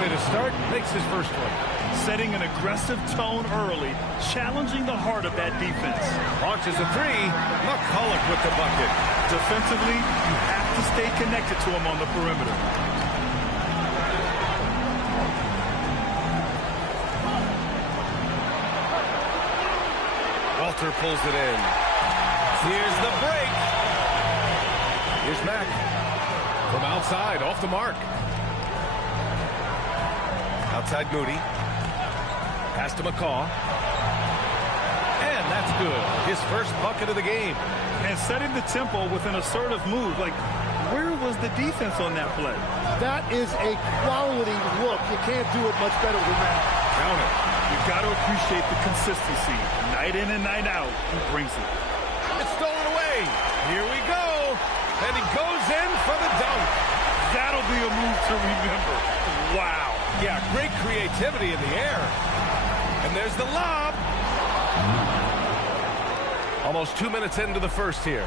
way to start. Makes his first one. Setting an aggressive tone early, challenging the heart of that defense. Launches a three. McCulloch with the bucket. Defensively, you have to stay connected to him on the perimeter. Walter pulls it in. Here's the break. Here's Mack. From outside, off the mark. Outside Moody. Pass to McCaw. And that's good. His first bucket of the game. And setting the tempo with an assertive move. Like, where was the defense on that play? That is a quality look. You can't do it much better than that. Count it. You've got to appreciate the consistency. Night in and night out, he brings it. It's stolen away. Here we go. And he goes in for the dunk. That'll be a move to remember. Wow. Yeah, great creativity in the air. And there's the lob. Almost 2 minutes into the first here.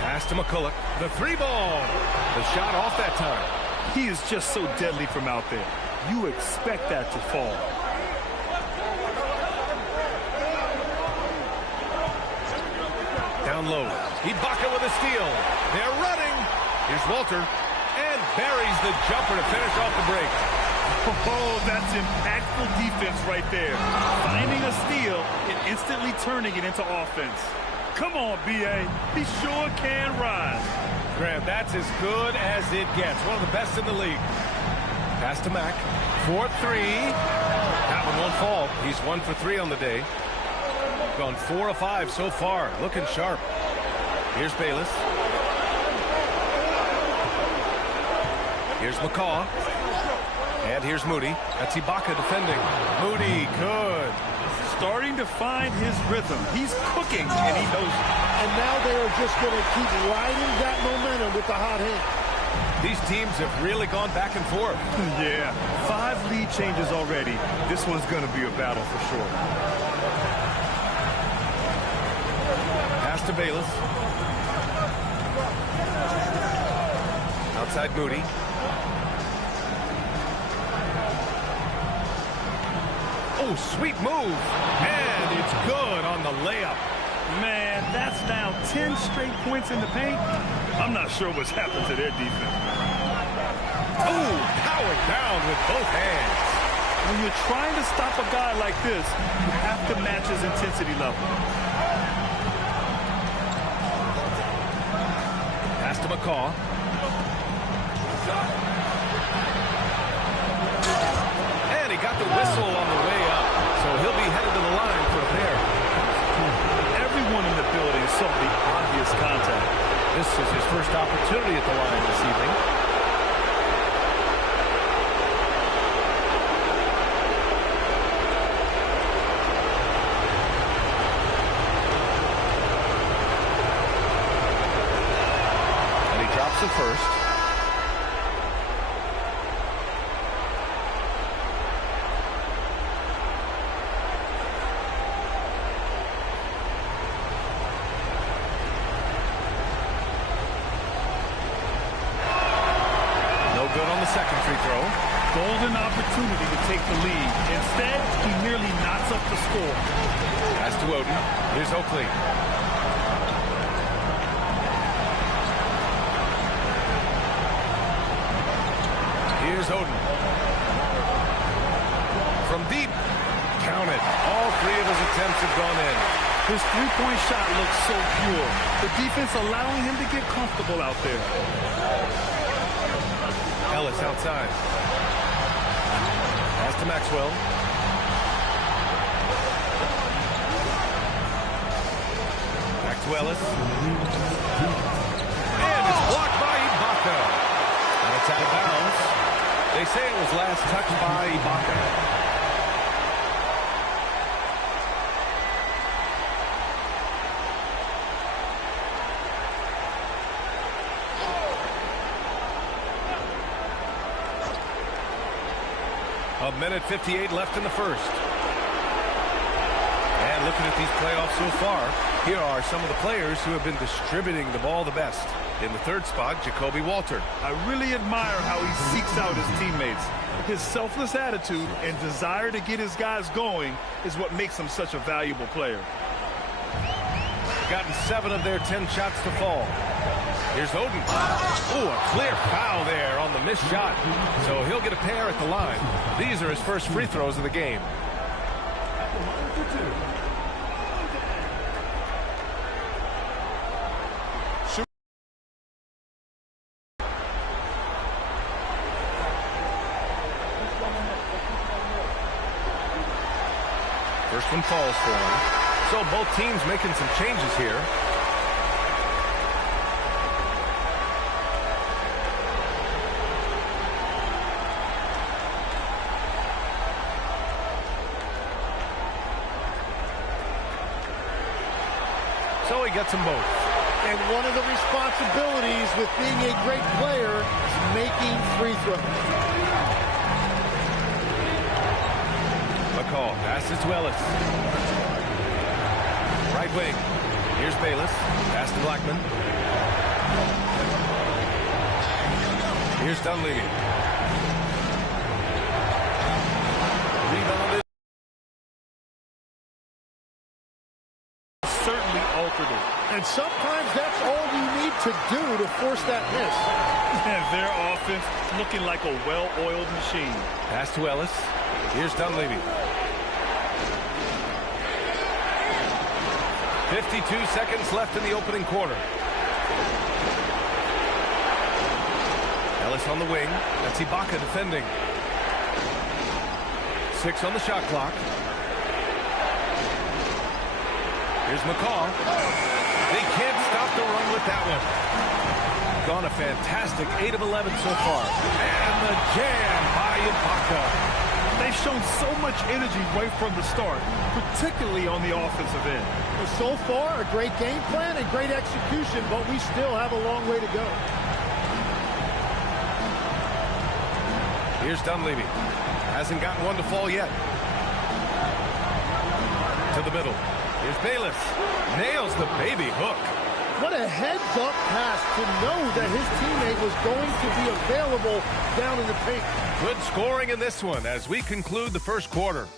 Pass to McCulloch. The three ball. The shot off that time. He is just so deadly from out there. You expect that to fall. Down low. Ibaka with a steal. They're running. Here's Walter. And buries the jumper to finish off the break. Oh, that's impactful defense right there. Finding a steal and instantly turning it into offense. Come on, B.A. He sure can rise. Graham, that's as good as it gets. One of the best in the league. Pass to Mack. 4-3. That one won't fall. He's 1 for 3 on the day. Gone 4 of 5 so far. Looking sharp. Here's Bayless. Here's McCaw. And here's Moody. That's Ibaka defending. Moody, good. Starting to find his rhythm. He's cooking, and he knows it. And now they are just going to keep riding that momentum with the hot hand. These teams have really gone back and forth. Yeah, 5 lead changes already. This one's going to be a battle for sure. Pass to Bayless. Outside Moody. Oh, sweet move. And it's good on the layup. Man, that's now 10 straight points in the paint. I'm not sure what's happened to their defense. Oh, powered down with both hands. When you're trying to stop a guy like this, you have to match his intensity level. Pass to McCaw. And he got the whistle on the way up. So he'll be headed to the line for a pair. Everyone in the building saw the obvious contact. This is his first opportunity at the line this evening. And he drops it first. Second free throw. Golden opportunity to take the lead. Instead, he merely knots up the score. Pass to Oden. Here's Oakley. Here's Oden. From deep. Count it. All 3 of his attempts have gone in. His three-point shot looks so pure. The defense allowing him to get comfortable out there. Ellis outside. Pass to Maxwell. Back to Ellis. And it's blocked by Ibaka. And it's out of bounds. They say it was last touched by Ibaka. A minute 58 left in the first. And looking at these playoffs so far, here are some of the players who have been distributing the ball the best. In the third spot, Jacoby Walter. I really admire how he seeks out his teammates. His selfless attitude and desire to get his guys going is what makes him such a valuable player. Gotten 7 of their 10 shots to fall. Here's Oden. Oh, a clear foul there on the missed shot. So he'll get a pair at the line. These are his first free throws of the game. First one falls for him. So both teams making some changes here. So he gets them both. And one of the responsibilities with being a great player is making free throws. McCall passes to Ellis. Right wing. Here's Bayless. Pass to Blackman. Here's Dunleavy. Rebounded. Certainly altered it. And sometimes that's all you need to do to force that miss. And their offense looking like a well-oiled machine. Pass to Ellis. Here's Dunleavy. 52 seconds left in the opening quarter. Ellis on the wing. That's Ibaka defending. 6 on the shot clock. Here's McCall. They can't stop the run with that one. Gone a fantastic 8 of 11 so far. And the jam by Ibaka. They've shown so much energy right from the start, particularly on the offensive end. Well, so far, a great game plan and great execution, but we still have a long way to go. Here's Dunleavy. Hasn't gotten one to fall yet. To the middle. Here's Bayless. Nails the baby hook. What a heads-up pass to know that his teammate was going to be available down in the paint. Good scoring in this one as we conclude the first quarter.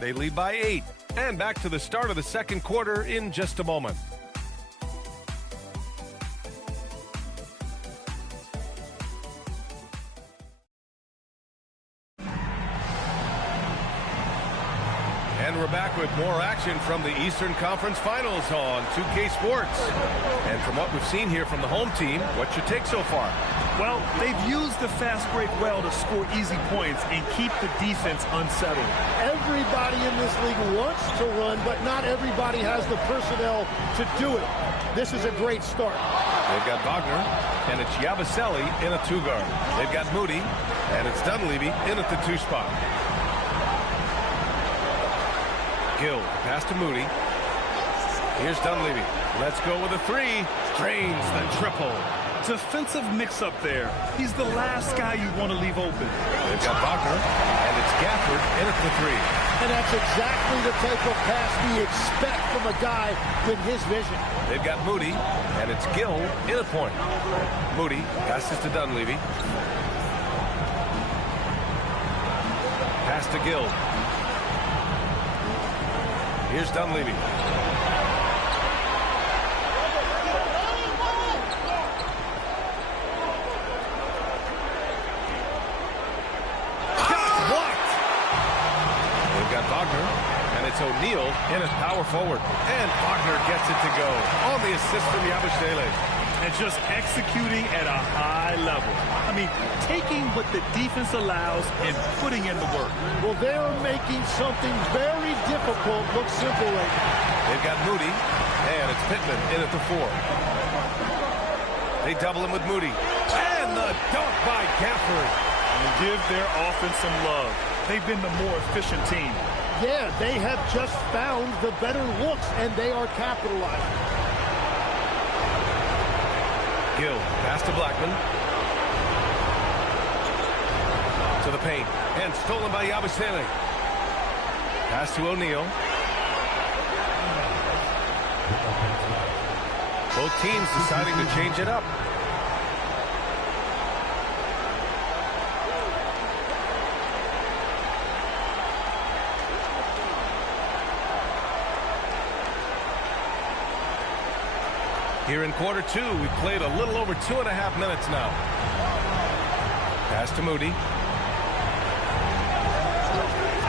They lead by 8. And back to the start of the second quarter in just a moment. And we're back with more action from the Eastern Conference Finals on 2K Sports. And from what we've seen here from the home team, what's your take so far? Well, they've used the fast break well to score easy points and keep the defense unsettled. Everybody in this league wants to run, but not everybody has the personnel to do it. This is a great start. They've got Wagner, and it's Yabusele in a 2-guard. They've got Moody, and it's Dunleavy in at the 2 spot. Gill, pass to Moody. Here's Dunleavy. Let's go with a 3. Drains the triple. Defensive mix-up there. He's the last guy you want to leave open. They've got Wagner, and it's Gafford in at the 3. And that's exactly the type of pass we expect from a guy with his vision. They've got Moody, and it's Gill in a point. Moody passes to Dunleavy. Pass to Gill. Here's Dunleavy. It's O'Neal in as power forward. And Wagner gets it to go on the assist from Yabusele. And just executing at a high level. I mean, taking what the defense allows and putting in the work. Well, they're making something very difficult look simple right now. They've got Moody, and it's Pittman in at the 4. They double him with Moody. And the dunk by Gafford. And give their offense some love. They've been the more efficient team. Yeah, they have just found the better looks, and they are capitalizing. Gill, pass to Blackman. To the paint, and stolen by Yabusele. Pass to O'Neal. Both teams deciding to change it up. Here in quarter two, we've played a little over 2.5 minutes now. Pass to Moody.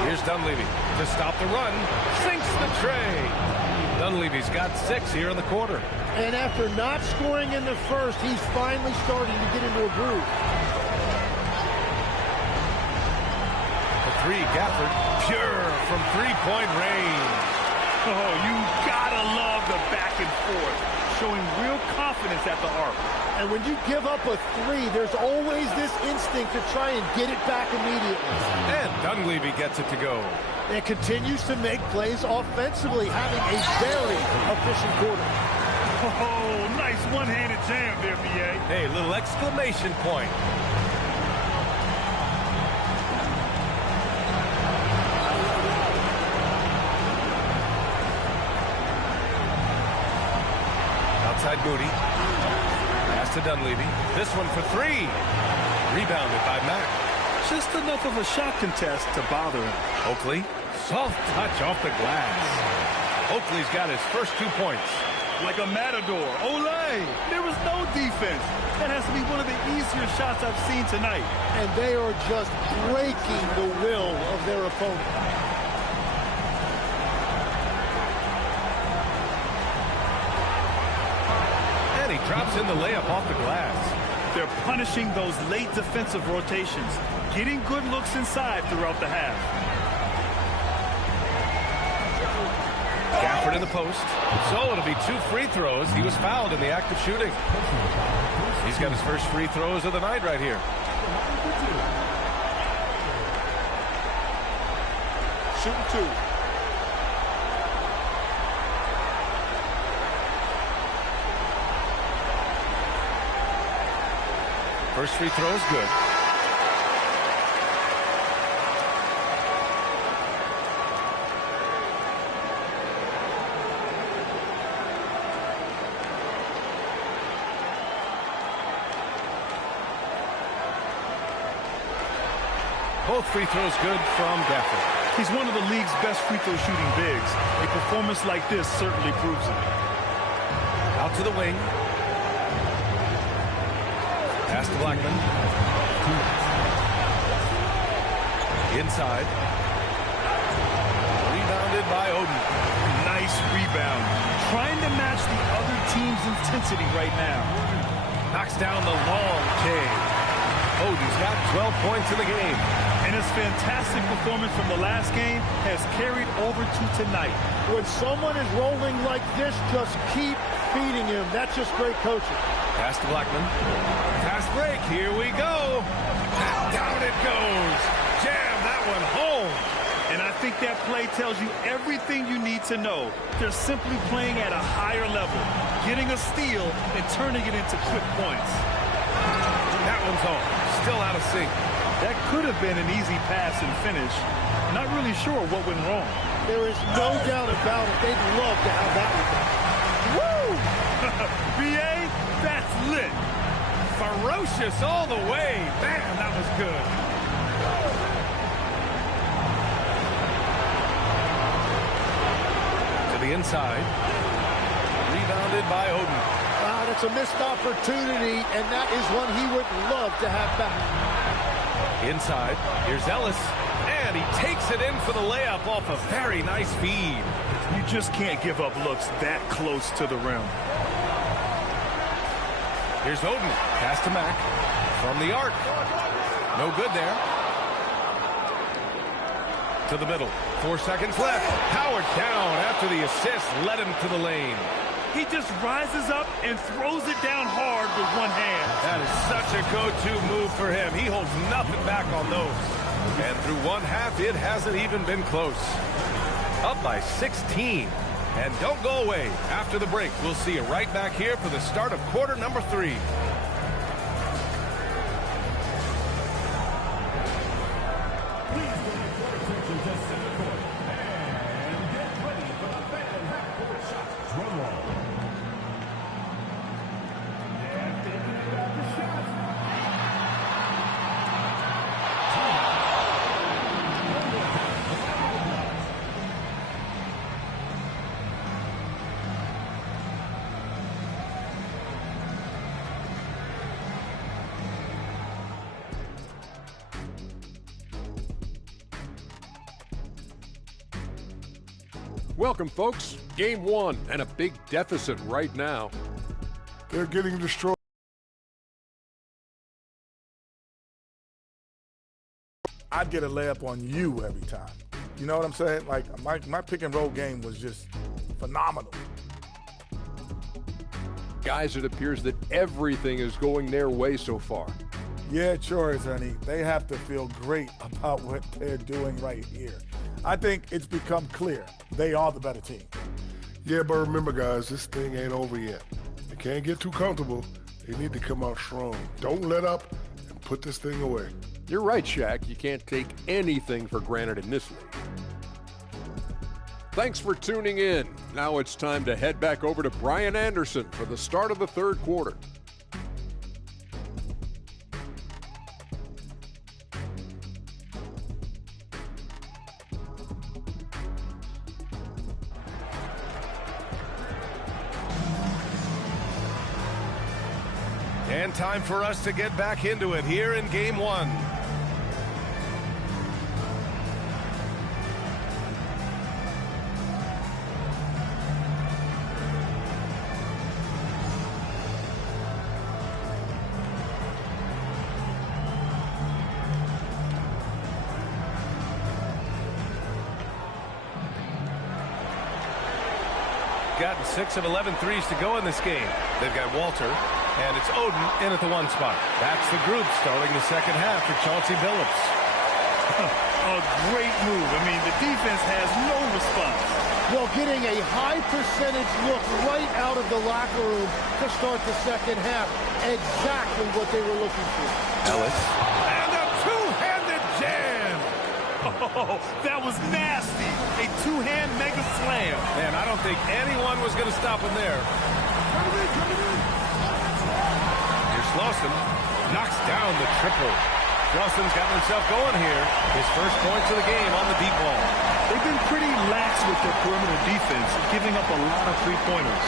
Here's Dunleavy to stop the run. Sinks the tray. Dunleavy's got 6 here in the quarter. And after not scoring in the first, he's finally starting to get into a groove. The 3, Gafford. Pure from three-point range. Oh, you gotta love the back and forth. Showing real confidence at the arc. And when you give up a 3, there's always this instinct to try and get it back immediately. And Dunleavy gets it to go. And continues to make plays offensively, having a very efficient quarter. Oh, nice one-handed jam there, B.A. Hey, little exclamation point. Outside Moody. Pass to Dunleavy. This one for 3. Rebounded by Mack. Just enough of a shot contest to bother him. Oakley. Soft touch off the glass. Oakley's got his first 2 points. Like a matador. Olay! There was no defense. That has to be one of the easier shots I've seen tonight. And they are just breaking the will of their opponent. And he drops in the layup off the glass. They're punishing those late defensive rotations, getting good looks inside throughout the half. Gafford in the post. So it'll be 2 free throws. He was fouled in the act of shooting. He's got his first free throws of the night right here. Shooting 2. First free throw is good. Both free throws good from Gafford. He's one of the league's best free throw shooting bigs. A performance like this certainly proves it. Out to the wing. Pass to Blackman. Inside. Rebounded by Oden. Nice rebound. Trying to match the other team's intensity right now. Knocks down the long K. Oden's got 12 points in the game. And his fantastic performance from the last game has carried over to tonight. When someone is rolling like this, just keep feeding him. That's just great coaching. Pass to Blackman. Fast break. Here we go. Down it goes. Jam that one home. And I think that play tells you everything you need to know. They're simply playing at a higher level, getting a steal and turning it into quick points. That one's home. Still out of sync. That could have been an easy pass and finish. Not really sure what went wrong. There is no doubt about it. They'd love to have that one back. Woo! B.A., that's lit. Ferocious all the way. Man, that was good. To the inside. Rebounded by Oden. That's a missed opportunity, and that is one he would love to have back. Inside. Here's Ellis. And he takes it in for the layup off a very nice feed. You just can't give up looks that close to the rim. Here's Oden. Pass to Mack. From the arc. No good there. To the middle. 4 seconds left. Howard down after the assist led him to the lane. He just rises up and throws it down hard with one hand. That is such a go-to move for him. He holds nothing back on those. And through one half, it hasn't even been close. Up by 16. And don't go away. After the break, we'll see you right back here for the start of quarter number 3. Drum roll. Welcome, folks. Game 1 and a big deficit right now. They're getting destroyed. I'd get a layup on you every time. You know what I'm saying? Like, my pick and roll game was just phenomenal. Guys, it appears that everything is going their way so far. Yeah, it sure is, Ernie. They have to feel great about what they're doing right here. I think it's become clear they are the better team. Yeah, but remember, guys, this thing ain't over yet. They can't get too comfortable. They need to come out strong. Don't let up and put this thing away. You're right, Shaq. You can't take anything for granted in this league. Thanks for tuning in. Now it's time to head back over to Brian Anderson for the start of the third quarter. And time for us to get back into it here in Game 1. Gotten 6 of 11 threes to go in this game. They've got Walter, and it's Oden in at the 1 spot. That's the group starting the second half for Chauncey Billups. A great move. I mean, the defense has no response. Well, getting a high percentage look right out of the locker room to start the second half. Exactly what they were looking for. Ellis. And a two-handed jam. Oh, that was nasty. A two-hand mega slam. Man, I don't think anyone was going to stop him there. Here's Slauson. Knocks down the triple. Slauson's gotten himself going here. His first points of the game on the deep ball. They've been pretty lax with their perimeter defense, giving up a lot of three-pointers.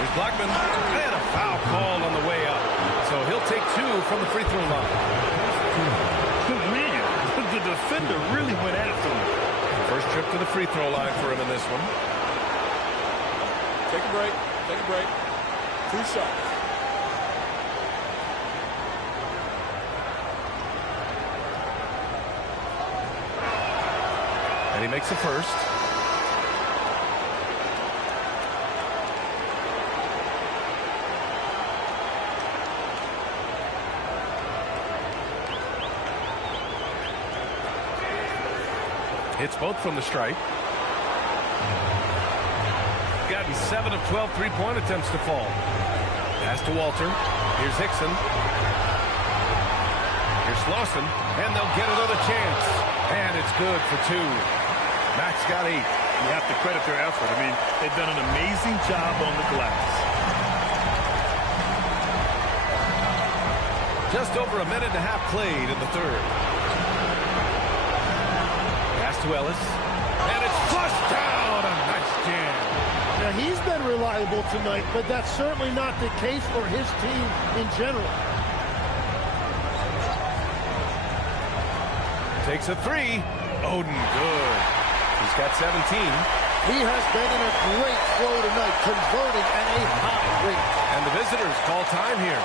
Here's Blackman. And a foul called on the way up. So he'll take 2 from the free throw line. Man, the defender really went after him. First trip to the free throw line for him in this one. Take a break. Take a break. 2 shots. And he makes the first. Hits both from the stripe. Gotten 7 of 12 three-point attempts to fall. Pass to Walter. Here's Hickson. Here's Slauson. And they'll get another chance. And it's good for 2. Max got 8. You have to credit their effort. I mean, they've done an amazing job on the glass. Just over a minute and a half played in the third. Pass to Ellis. And it's flushed down. A nice jam. Now, he's been reliable tonight, but that's certainly not the case for his team in general. Takes a 3. Oden, good. He's got 17. He has been in a great flow tonight, converting at a high rate. And the visitors call time here.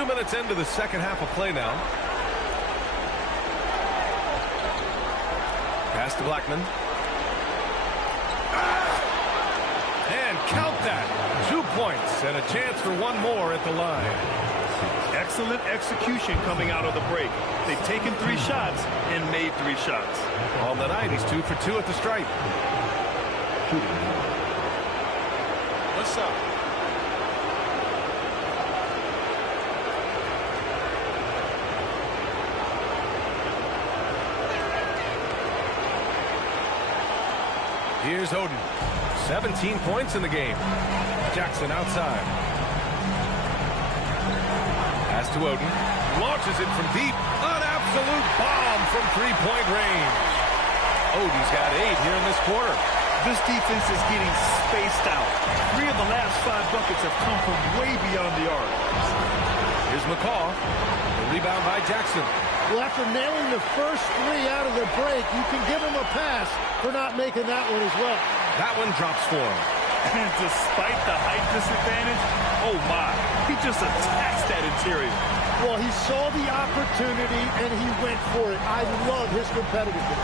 2 minutes into the second half of play now. Pass to Blackman. And count that. 2 points and a chance for one more at the line. Excellent execution coming out of the break. They've taken 3 shots and made 3 shots. On the night, he's 2 for 2 at the stripe. What's up? Here's Oden. 17 points in the game. Jackson outside. Pass to Oden. Launches it from deep. An absolute bomb from three-point range. Oden's got 8 here in this quarter. This defense is getting spaced out. 3 of the last 5 buckets have come from way beyond the arc. Here's McCaw. The rebound by Jackson. Well, after nailing the first 3 out of the break, you can give him a pass for not making that one as well. That one drops for him. And despite the height disadvantage, oh my, he just attacks that interior. Well, he saw the opportunity and he went for it. I love his competitiveness.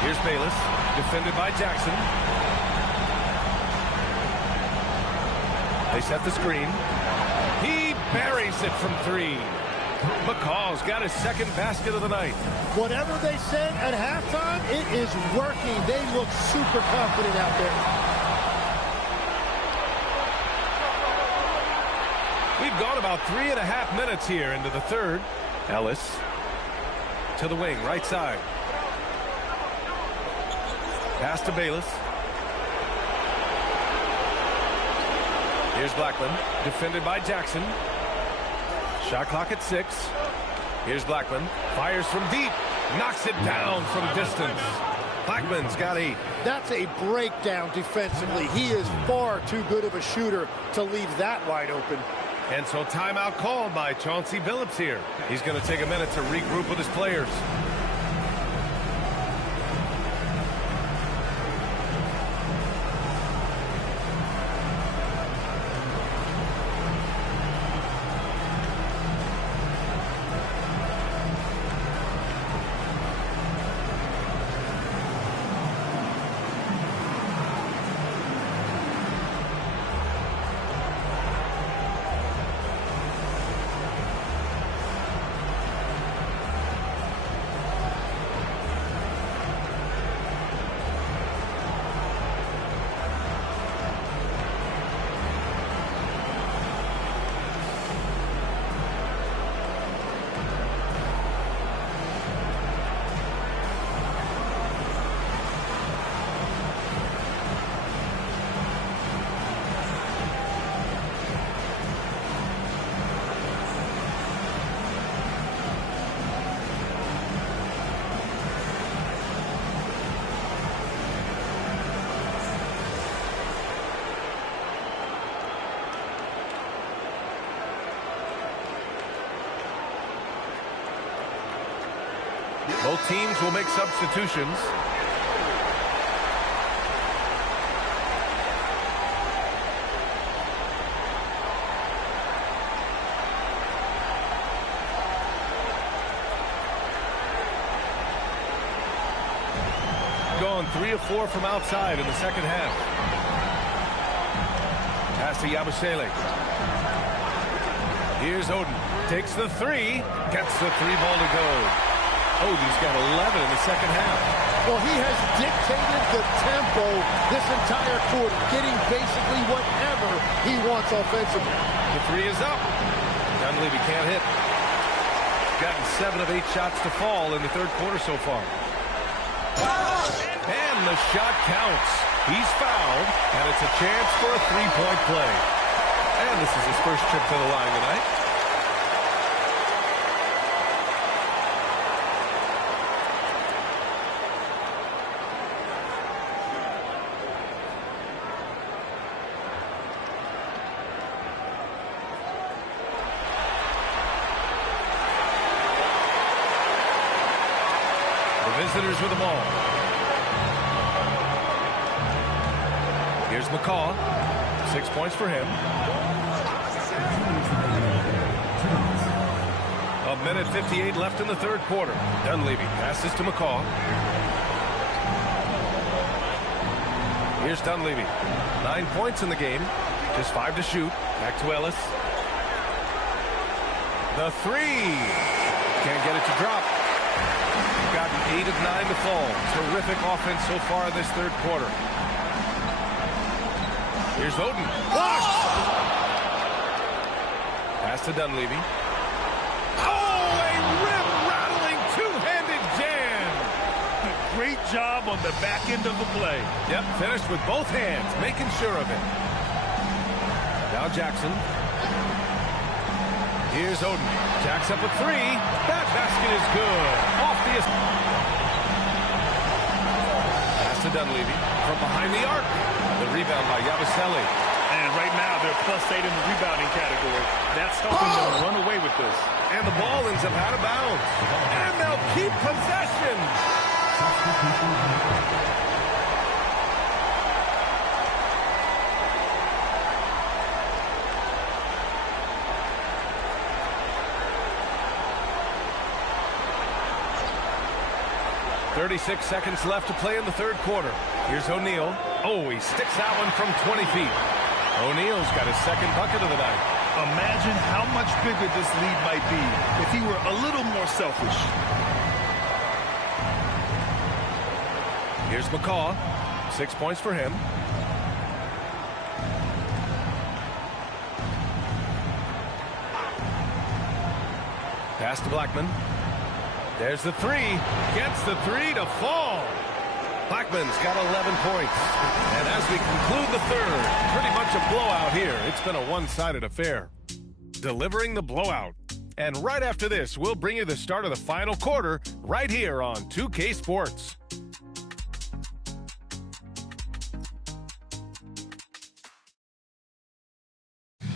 Here's Bayless, defended by Jackson. They set the screen. He buries it from 3. McCaw's got his second basket of the night. Whatever they said at halftime, it is working. They look super confident out there. We've gone about 3.5 minutes here into the third. Ellis to the wing, right side. Pass to Bayless. Here's Blackman, defended by Jackson. Shot clock at 6. Here's Blackman. Fires from deep. Knocks it down from distance. Blackman's got 8. That's a breakdown defensively. He is far too good of a shooter to leave that wide open. And so timeout called by Chauncey Billups here. He's going to take a minute to regroup with his players. Both teams will make substitutions. Gone 3 of 4 from outside in the second half. Pass to Yabusele. Here's Oden. Takes the 3. Gets the 3-ball to go. Oden's got 11 in the second half. Well, he has dictated the tempo this entire quarter, getting basically whatever he wants offensively. The 3 is up. Dunleavy can't hit. Gotten 7 of 8 shots to fall in the third quarter so far. And the shot counts. He's fouled, and it's a chance for a 3-point play. And this is his first trip to the line tonight. Visitors with the ball. Here's McCaw. 6 points for him. A minute 58 left in the third quarter. Dunleavy passes to McCaw. Here's Dunleavy. 9 points in the game. Just 5 to shoot. Back to Ellis. The three. Can't get it to drop. Gotten 8 of 9 to fall. Terrific offense so far in this third quarter. Here's Oden. Wash! Pass to Dunleavy. Oh, a rim-rattling two-handed jam. Great job on the back end of the play. Yep, finished with both hands, making sure of it. Now Jackson. Here's Oden. Jacks up a three. That basket is good. Off the... Pass to Dunleavy from behind the arc. The rebound by Yabusele. And right now, they're +8 in the rebounding category. That's helping them run away with this. And the ball ends up out of bounds. And they'll keep possession. .36 seconds left to play in the third quarter. Here's O'Neal. Oh, he sticks that one from 20 feet. O'Neal's got his second bucket of the night. Imagine how much bigger this lead might be if he were a little more selfish. Here's McCaw. 6 points for him. Pass to Blackman. There's the three. Gets the three to fall. Blackman's got 11 points. And as we conclude the third, pretty much a blowout here. It's been a one-sided affair. Delivering the blowout. And right after this, we'll bring you the start of the final quarter right here on 2K Sports.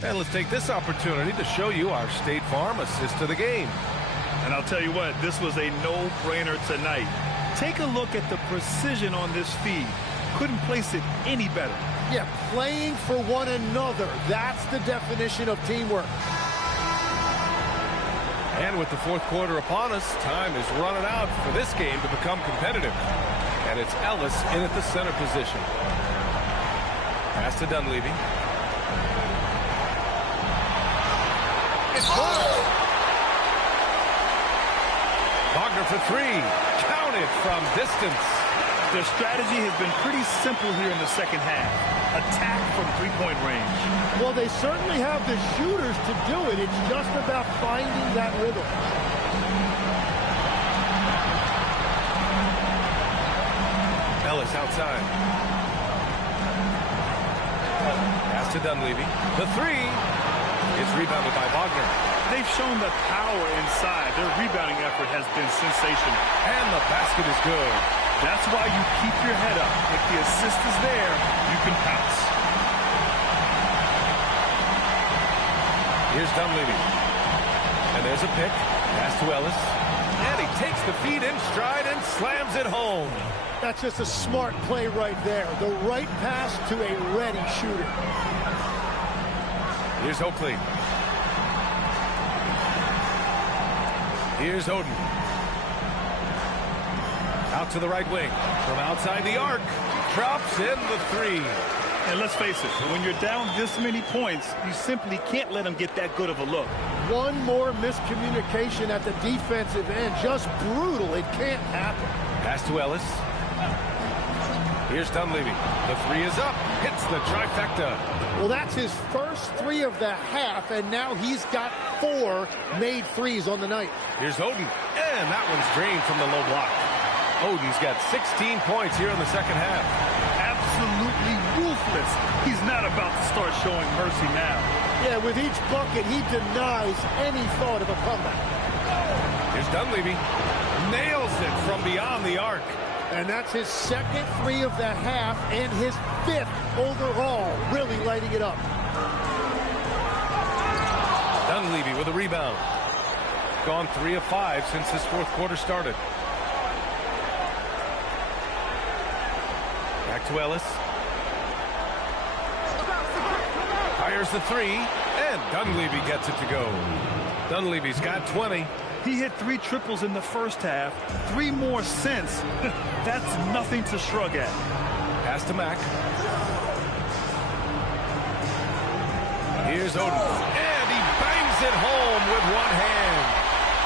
And let's take this opportunity to show you our State Farm assist to the game. And I'll tell you what, this was a no-brainer tonight. Take a look at the precision on this feed. Couldn't place it any better. Yeah, playing for one another. That's the definition of teamwork. And with the fourth quarter upon us, time is running out for this game to become competitive. And it's Ellis in at the center position. Pass to Dunleavy. It's good. Wagner for three. Counted from distance. Their strategy has been pretty simple here in the second half. Attack from three-point range. Well, they certainly have the shooters to do it. It's just about finding that rhythm. Ellis outside. Pass to Dunleavy. The three is rebounded by Wagner. They've shown the power inside. Their rebounding effort has been sensational. And the basket is good. That's why you keep your head up. If the assist is there, you can pounce. Here's Dunleavy. And there's a pick. Pass to Ellis. And he takes the feed in stride and slams it home. That's just a smart play right there. The right pass to a ready shooter. Here's Oakley. Here's Oden. Out to the right wing. From outside the arc. Drops in the three. And let's face it, when you're down this many points, you simply can't let them get that good of a look. One more miscommunication at the defensive end. Just brutal. It can't happen. Pass to Ellis. Here's Dunleavy. The three is up. Hits the trifecta. Well, that's his first three of the half, and now he's got 4 made threes on the night. Here's Oden. And that one's drained from the low block. Oden's got 16 points here in the second half. Absolutely ruthless. He's not about to start showing mercy now. Yeah, with each bucket, he denies any thought of a comeback. Here's Dunleavy. Nails it from beyond the arc. And that's his second three of the half and his 5th overall, really lighting it up. Dunleavy with a rebound. Gone 3 of 5 since this fourth quarter started. Back to Ellis. Fires the three, and Dunleavy gets it to go. Dunleavy's got 20. He hit 3 triples in the first half, 3 more since. That's nothing to shrug at. Pass to Mack. Here's Oden, and he bangs it home with one hand.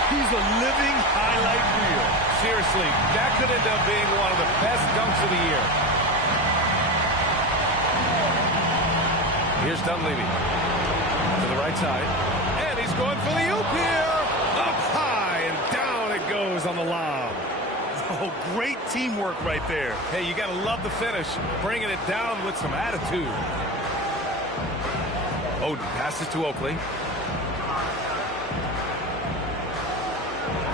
He's a living highlight reel. Seriously, that could end up being one of the best dunks of the year. Here's Dunleavy to the right side, and he's going for the oop here. Up high, and down it goes on the lob. Oh, great teamwork right there. Hey, you got to love the finish, bringing it down with some attitude. Oden passes to Oakley.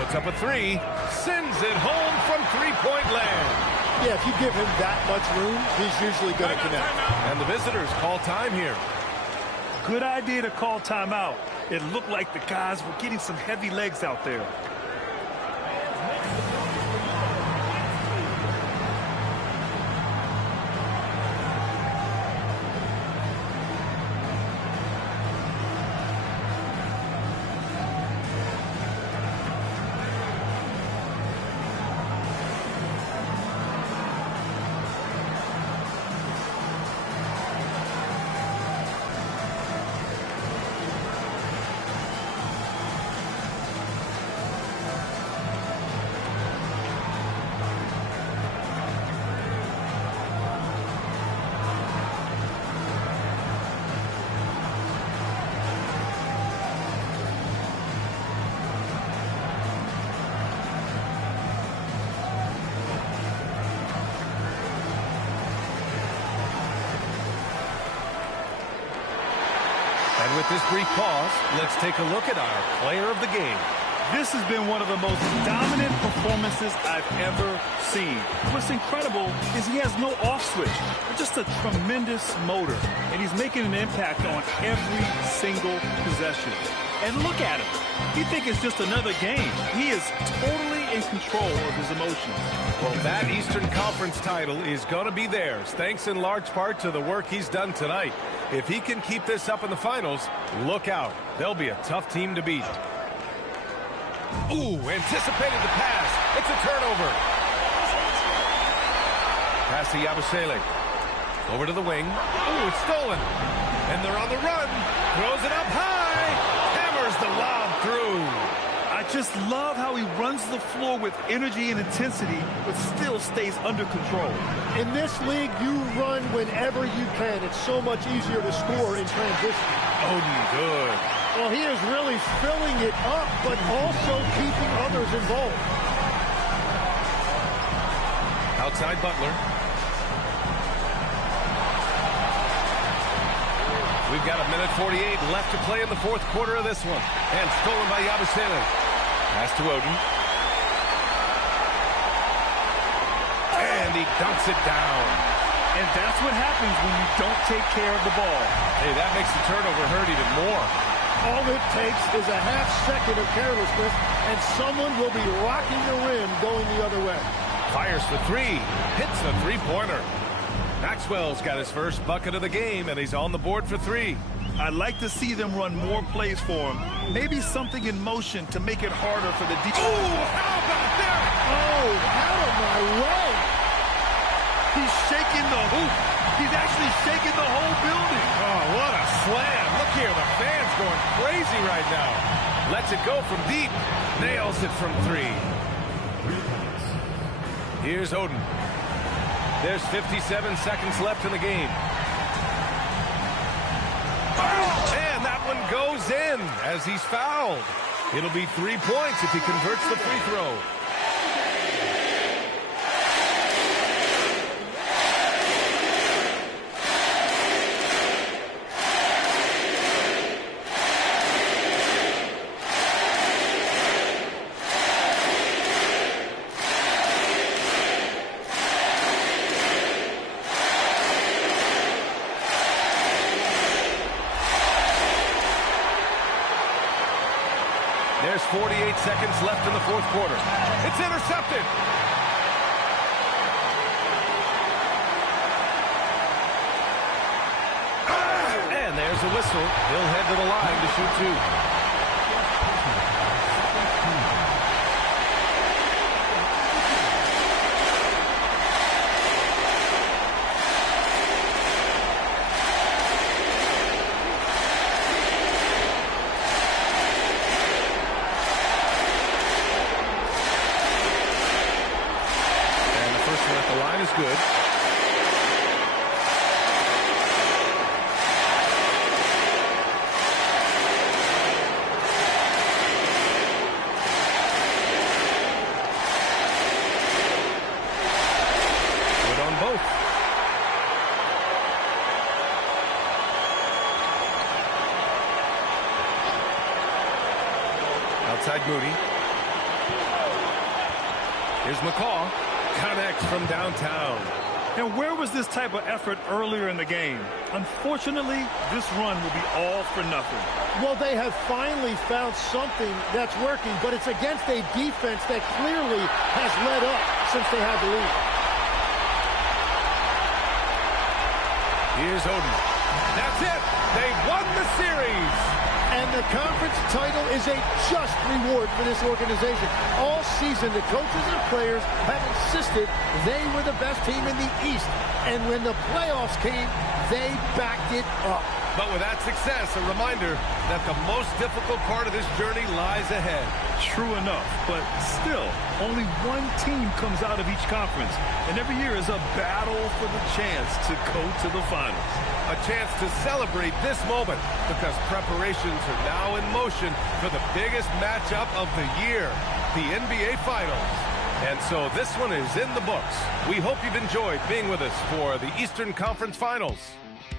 Puts up a three, sends it home from three-point land. Yeah, if you give him that much room, he's usually going to connect. And the visitors call time here. Good idea to call timeout. It looked like the guys were getting some heavy legs out there. And with this brief pause, let's take a look at our player of the game. This has been one of the most dominant performances I've ever seen. What's incredible is he has no off switch, just a tremendous motor, and he's making an impact on every single possession. And look at him. You think it's just another game. He is totally in control of his emotions. Well, that Eastern Conference title is going to be theirs, thanks in large part to the work he's done tonight. If he can keep this up in the finals, look out. They'll be a tough team to beat. Ooh, anticipated the pass. It's a turnover. Pass to Yabusele. Over to the wing. Ooh, it's stolen. And they're on the run. Throws it up high. Hammers the lob through. I just love how he runs the floor with energy and intensity, but still stays under control. In this league, you run whenever you can. It's so much easier to score in transition. Oden, good. Well, he is really filling it up, but also keeping others involved. Outside Butler. We've got 1:48 left to play in the fourth quarter of this one. And stolen by Yabusele. Pass to Oden. And he dunks it down. And that's what happens when you don't take care of the ball. Hey, that makes the turnover hurt even more. All it takes is a half second of carelessness, and someone will be rocking the rim going the other way. Fires for three. Hits a three-pointer. Maxwell's got his first bucket of the game, and he's on the board for three. I'd like to see them run more plays for him. Maybe something in motion to make it harder for the defense. Ooh, how about that? Oh, out of my way. He's shaking the hoop. He's actually shaking the whole building. Oh, what a slam. Look here, the fans going crazy right now. Lets it go from deep. Nails it from three. Here's Oden. There's 57 seconds left in the game. And that one goes in as he's fouled. It'll be 3 points if he converts the free throw. There's 48 seconds left in the fourth quarter. It's intercepted. And there's a whistle. He'll head to the line to shoot two. And the first one at the line is good. Both. Outside Moody. Here's McCaw. Connects from downtown. And where was this type of effort earlier in the game? Unfortunately, this run will be all for nothing. Well, they have finally found something that's working, but it's against a defense that clearly has let up since they had the lead. Here's Oden. That's it. They won the series. And the conference title is a just reward for this organization. All season, the coaches and players have insisted they were the best team in the East. And when the playoffs came, they backed it up. But with that success, a reminder that the most difficult part of this journey lies ahead. True enough, but still, only one team comes out of each conference. And every year is a battle for the chance to go to the finals. A chance to celebrate this moment because preparations are now in motion for the biggest matchup of the year, the NBA Finals. And so this one is in the books. We hope you've enjoyed being with us for the Eastern Conference Finals.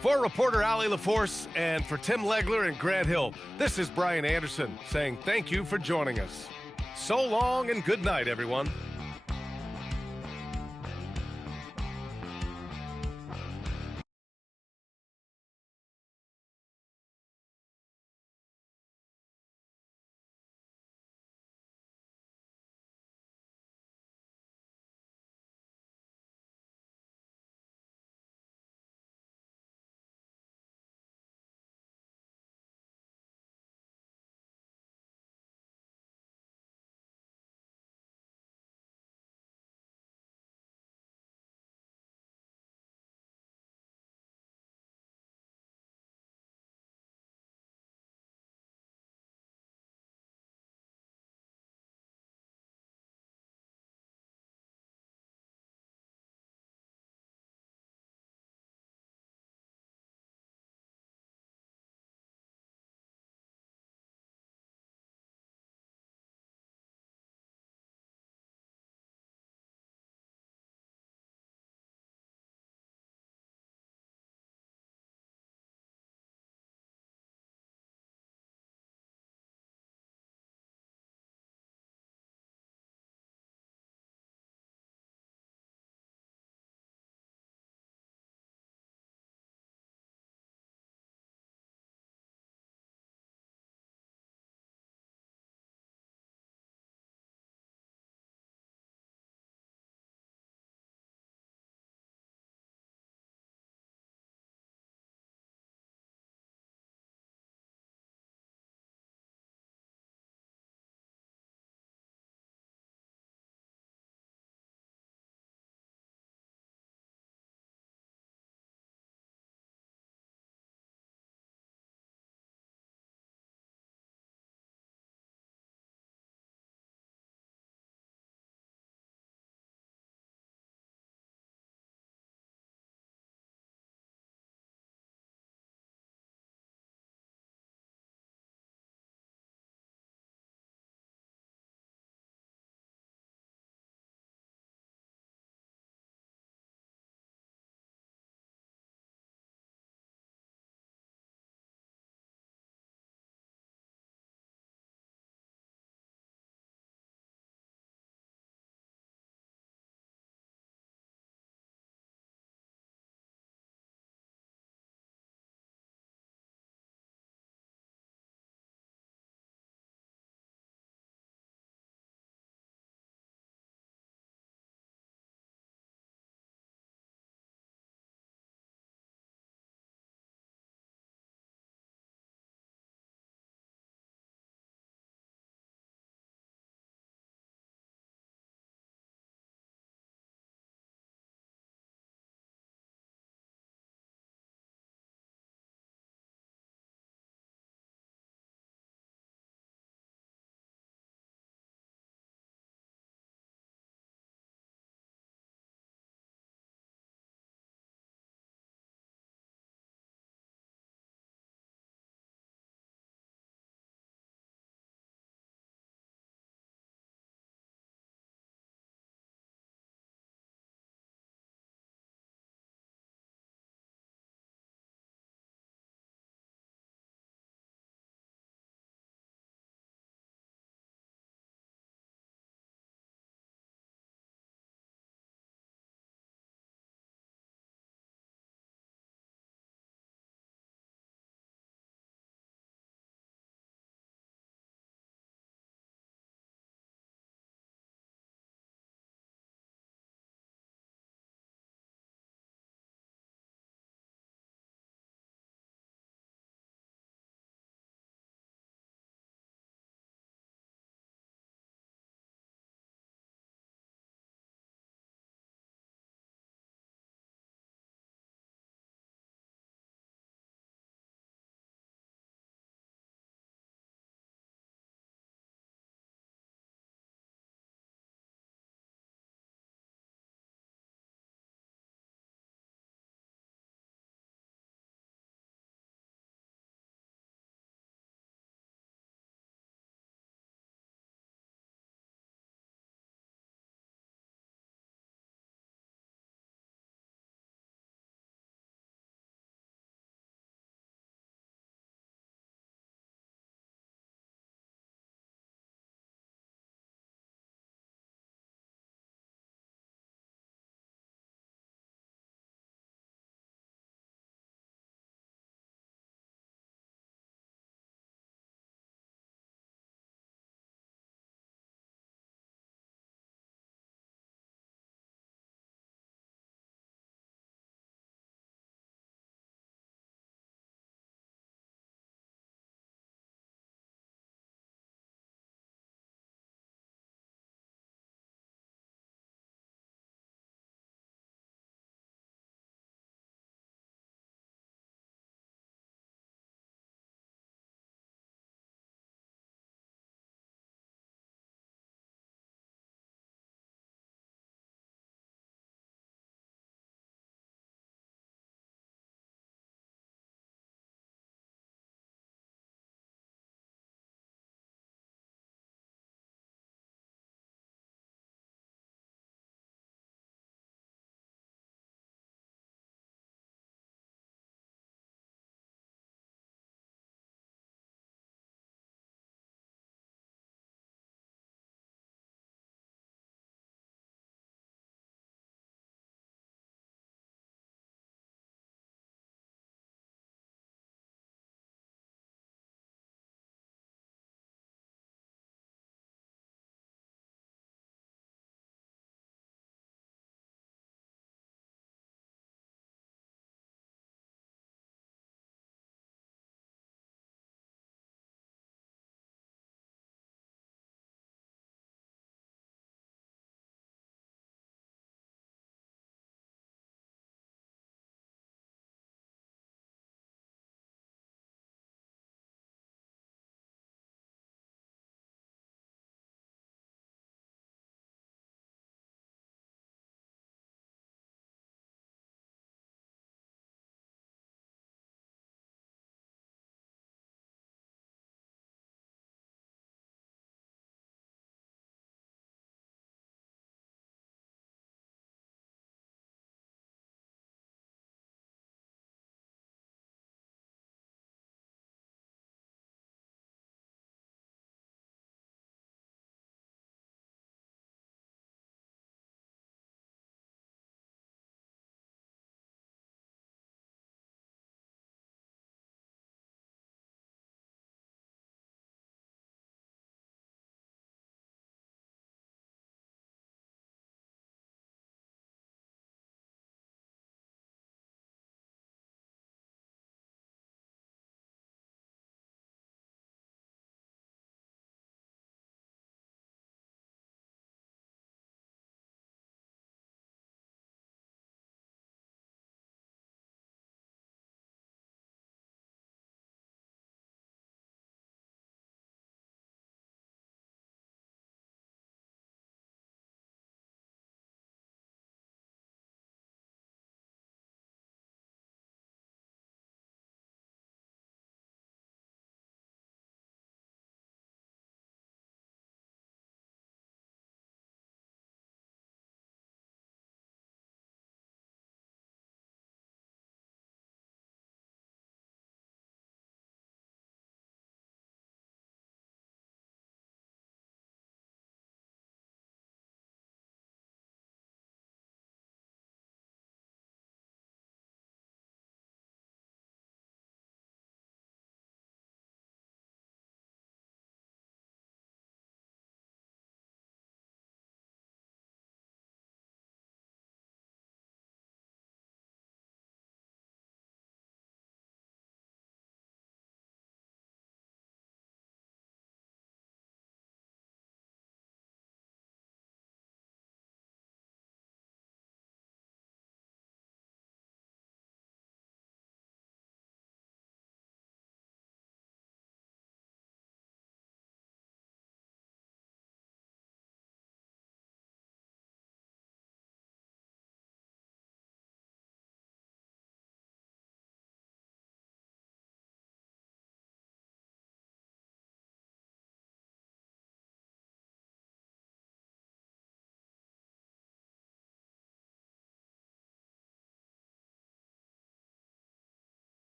For reporter Allie LaForce and for Tim Legler and Grant Hill, this is Brian Anderson saying thank you for joining us. So long and good night, everyone.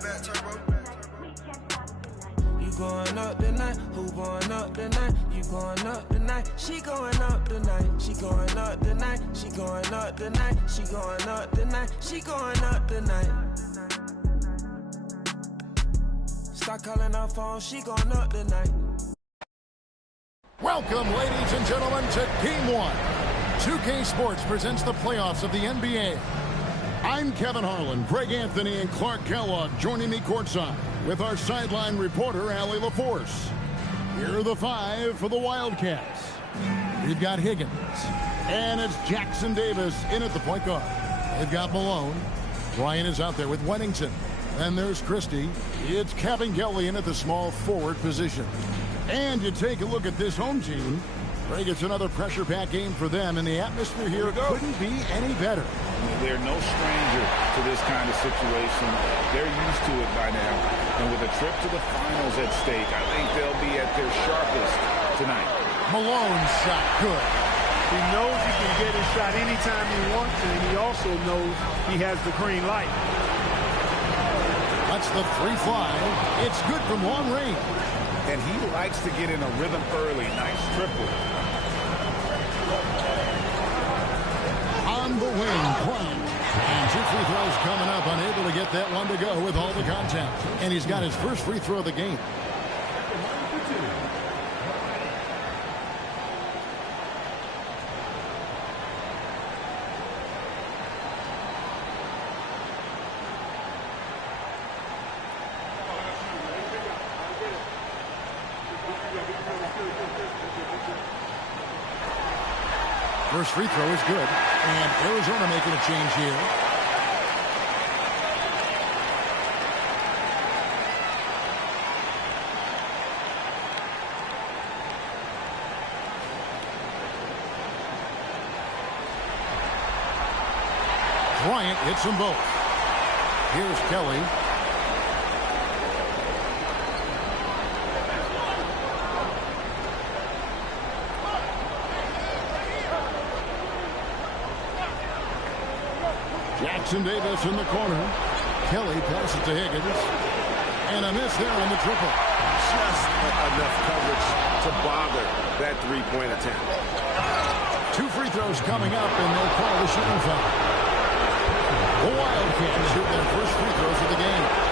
You going up tonight? Who going up tonight? You going up tonight? She going up tonight. She going up tonight. She going up tonight. She going up tonight. She going up tonight. Start calling her phone. She going up tonight. Welcome, ladies and gentlemen, to Game 1. 2K Sports presents the playoffs of the NBA. I'm Kevin Harlan, Greg Anthony, and Clark Kellogg joining me courtside with our sideline reporter, Allie LaForce. Here are the 5 for the Wildcats. We've got Higgins, and it's Jackson Davis in at the point guard. They've got Malone. Bryant is out there with Wennington. Then there's Christie. It's Kevin Kelly in at the small forward position. And you take a look at this home team. Greg, it's another pressure-packed game for them, and the atmosphere here couldn't be any better. They're no stranger to this kind of situation. They're used to it by now. And with a trip to the finals at stake, I think they'll be at their sharpest tonight. Malone's shot good. He knows he can get his shot anytime he wants, and he also knows he has the green light. That's the 3-5. It's good from long range. And he likes to get in a rhythm early. Nice triple. On the wing, Bryant. And 2 free throws coming up, unable to get that one to go with all the contact. And he's got his first free throw of the game. First free throw is good, and Arizona making a change here. Bryant hits them both. Here's Kelly. Jackson Davis in the corner. Kelly passes to Higgins. And a miss there on the triple. Just enough coverage to bother that three-point attempt. 2 free throws coming up, and they'll call the shooting foul. The Wildcats shoot their first free throws of the game.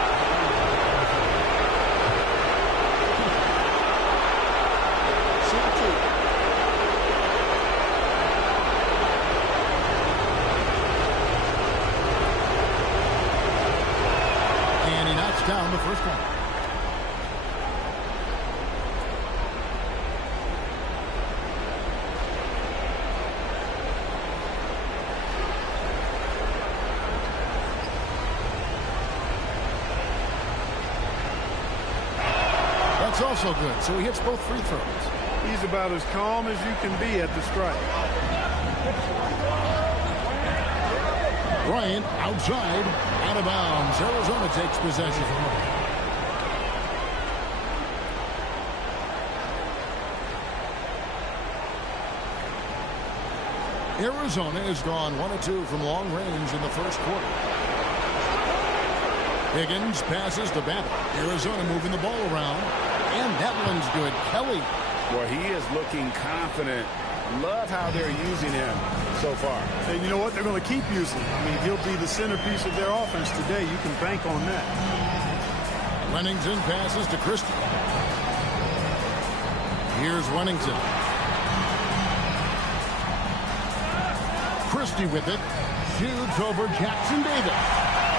Down the first one. That's also good. So he hits both free throws. He's about as calm as you can be at the strike. Bryant outside, out of bounds. Arizona takes possession. Arizona has gone 1 of 2 from long range in the first quarter. Higgins passes to Babbitt. Arizona moving the ball around. And that one's good. Kelly. Well, he is looking confident. Love how they're using him so far. And you know what? They're going to keep using him. I mean, he'll be the centerpiece of their offense today. You can bank on that. Wennington passes to Christie. Here's Wennington. Christie with it. Shoots over Jackson Davis.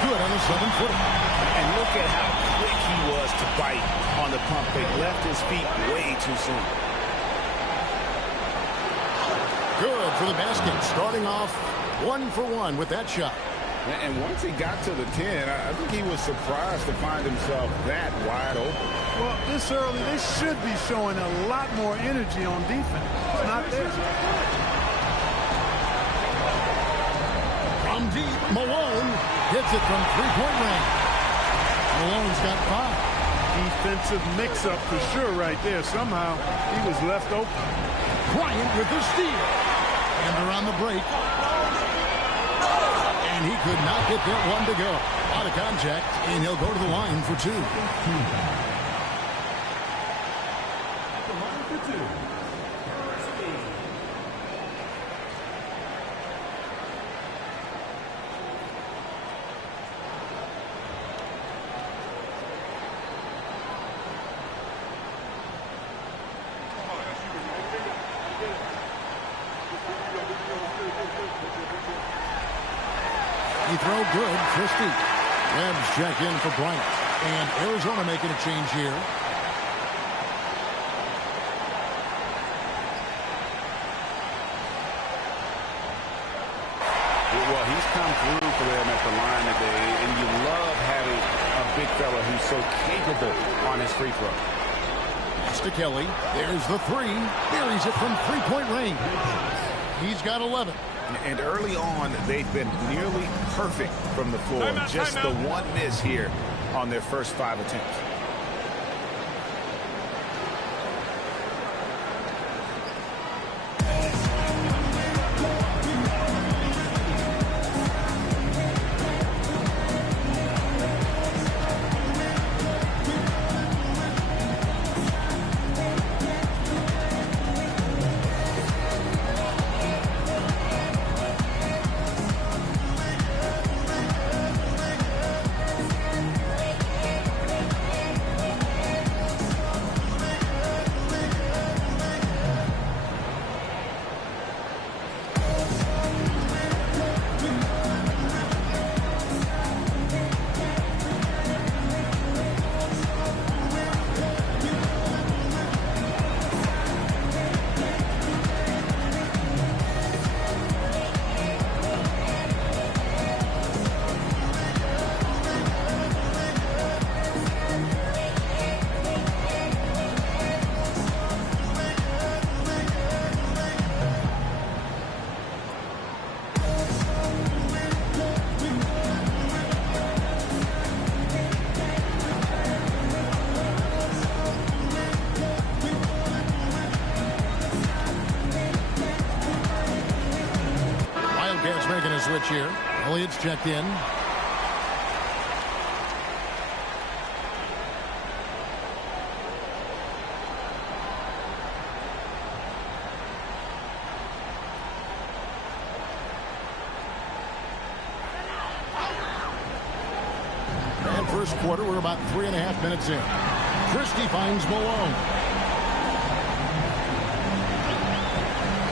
Good on the 7-footer. And look at how quick he was to bite on the pump fake. Left his feet way too soon. Good for the basket. Starting off 1 for 1 with that shot. And once he got to the 10, I think he was surprised to find himself that wide open. Well, this early, they should be showing a lot more energy on defense. It's not there. From deep, Malone hits it from 3-point range. Malone's got 5. Defensive mix-up for sure right there. Somehow he was left open. Bryant with the steal. And around the break. And he could not get that one to go. lot of contact, and he'll go to the line for two. He throw good. Christie. Reds check in for Bryant. And Arizona making a change here. Well, he's come through for them at the line today, and you love having a big fella who's so capable on his free throw. Pass to Kelly. There's the three. Buries it from three-point range. He's got 11. And early on, they've been nearly perfect from the floor. Just the one miss here on their first 5 attempts. Making a switch here. Elliott's checked in. And first quarter, we're about 3.5 minutes in. Christie finds Malone.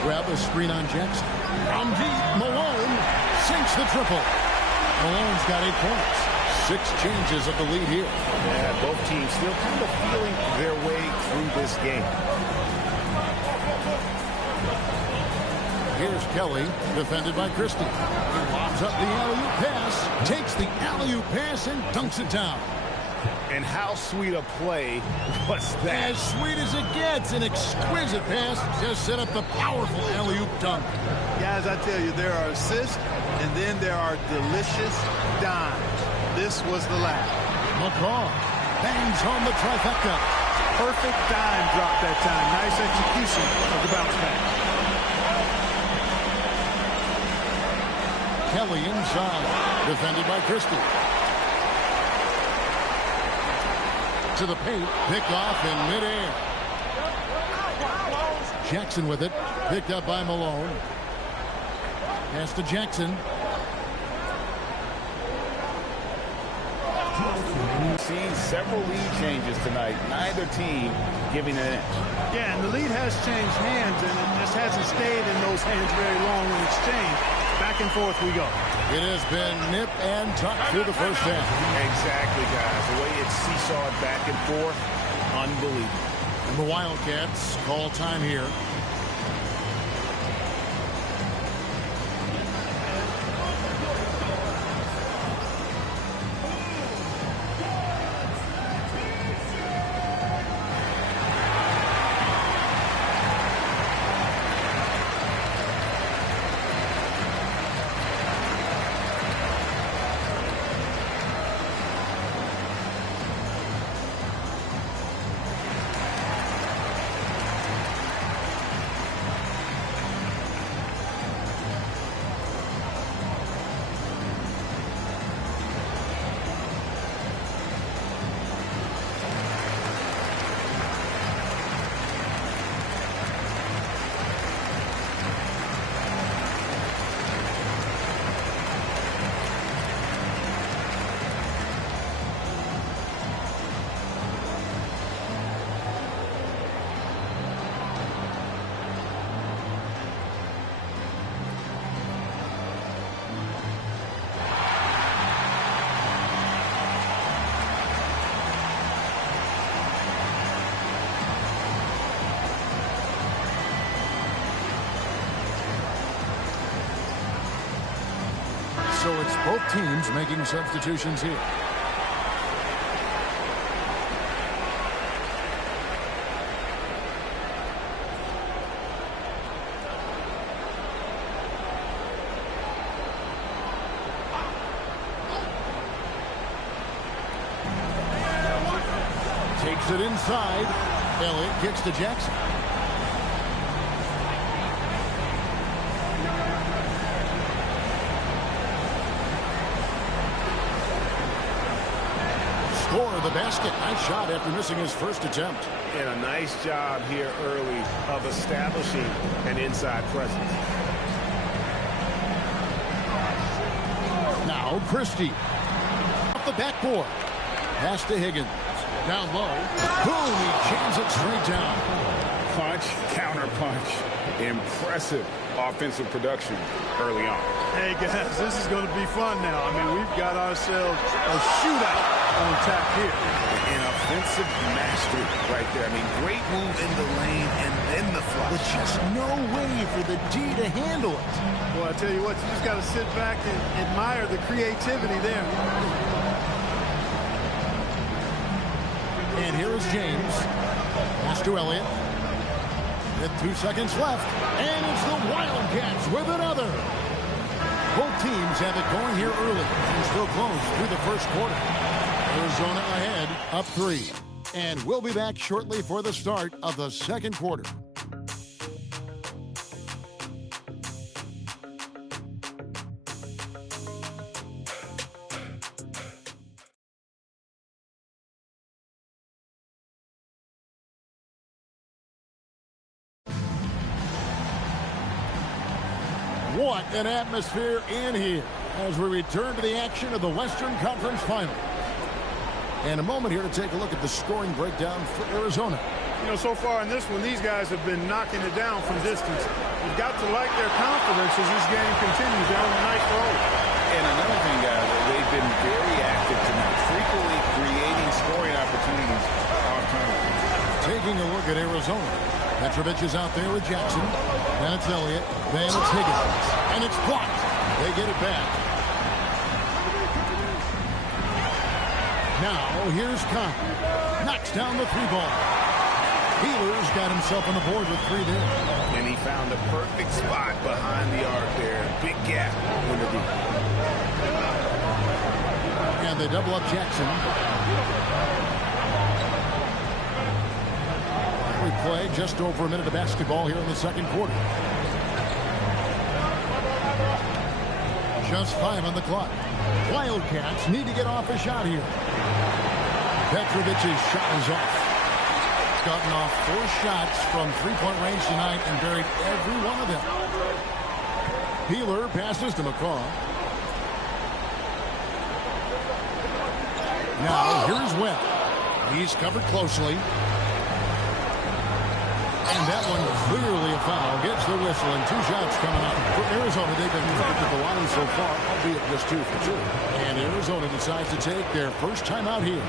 Grab a screen on Jackson. From deep, Malone sinks the triple. Malone's got 8 points. 6 changes of the lead here. Yeah, both teams still kind of feeling their way through this game. Here's Kelly, defended by Christie. He lobs up the alley-oop pass, takes the alley-oop pass, and dunks it down. And how sweet a play was that? As sweet as it gets, an exquisite pass just set up the powerful alley-oop dunk. Guys, I tell you, there are assists, and then there are delicious dimes. This was the last. McCaw bangs home the trifecta. Perfect dime drop that time. Nice execution of the bounce back. Kelly inside, defended by Christie. To the paint, picked off in midair. Jackson with it, picked up by Malone. Pass to Jackson. Seen several lead changes tonight. Neither team giving an inch. Yeah, and the lead has changed hands, and it just hasn't stayed in those hands very long in exchange. Back and forth we go. It has been nip and tuck through the first half. Exactly, guys. The way it's seesawed back and forth, unbelievable. And the Wildcats call time here. So it's both teams making substitutions here. Takes it inside. Elliott kicks to Jackson. Score the basket. Nice shot after missing his first attempt. And a nice job here early of establishing an inside presence. Now Christie. Off the backboard. Pass to Higgins. Down low. Boom, he jams it straight down. Punch, counter punch. Impressive offensive production early on. Hey, guys, this is going to be fun now. I mean, we've got ourselves a shootout on tap here. An offensive mastery right there. I mean, great move in the lane and then the flush. But just no way for the D to handle it. Well, I tell you what, you just got to sit back and admire the creativity there. And here is James. Pass to Elliott. With 2 seconds left. And it's the Wildcats with another. Both teams have it going here early and still close through the first quarter. Arizona ahead, up 3. And we'll be back shortly for the start of the second quarter. What an atmosphere in here as we return to the action of the Western Conference Final. And a moment here to take a look at the scoring breakdown for Arizona. You know, so far in this one, these guys have been knocking it down from distance. You've got to like their confidence as this game continues. They're on a nice roll. And another thing, guys, they've been very active tonight, frequently creating scoring opportunities off turnovers. Taking a look at Arizona. Petrovic is out there with Jackson. Then it's Elliott. Then it's Higgins. And it's blocked. They get it back. Now, here's Conner. Knocks down the 3-ball. Peeler's got himself on the board with 3 there. And he found the perfect spot behind the arc there. Big gap in the deep. And they double up Jackson. We play just over a minute of basketball here in the second quarter. Just 5 on the clock. Wildcats need to get off a shot here. Petrovic's shot is off. Gotten off 4 shots from 3-point range tonight and buried every one of them. Peeler passes to McCaw. Now here's Webb. He's covered closely. And that one clearly a foul. Gets the whistle and 2 shots coming up. For Arizona, they've been perfect at the line so far, albeit just 2 for 2. And Arizona decides to take their first time out here.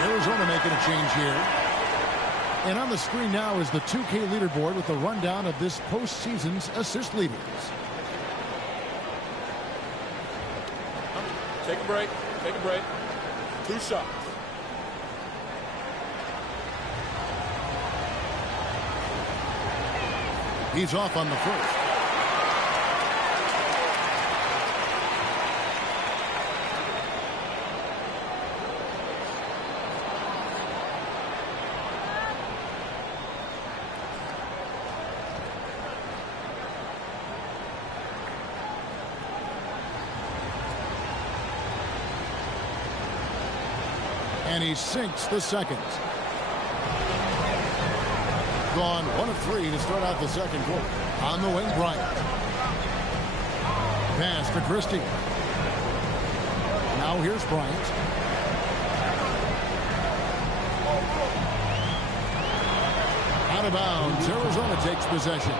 Arizona making a change here. And on the screen now is the 2K leaderboard with the rundown of this postseason's assist leaders. Take a break. Take a break. 2 shots. He's off on the first. And he sinks the second. Gone 1 of 3 to start out the second quarter. On the wing, Bryant. Pass to Christie. Now here's Bryant. Out of bounds. Arizona takes possession.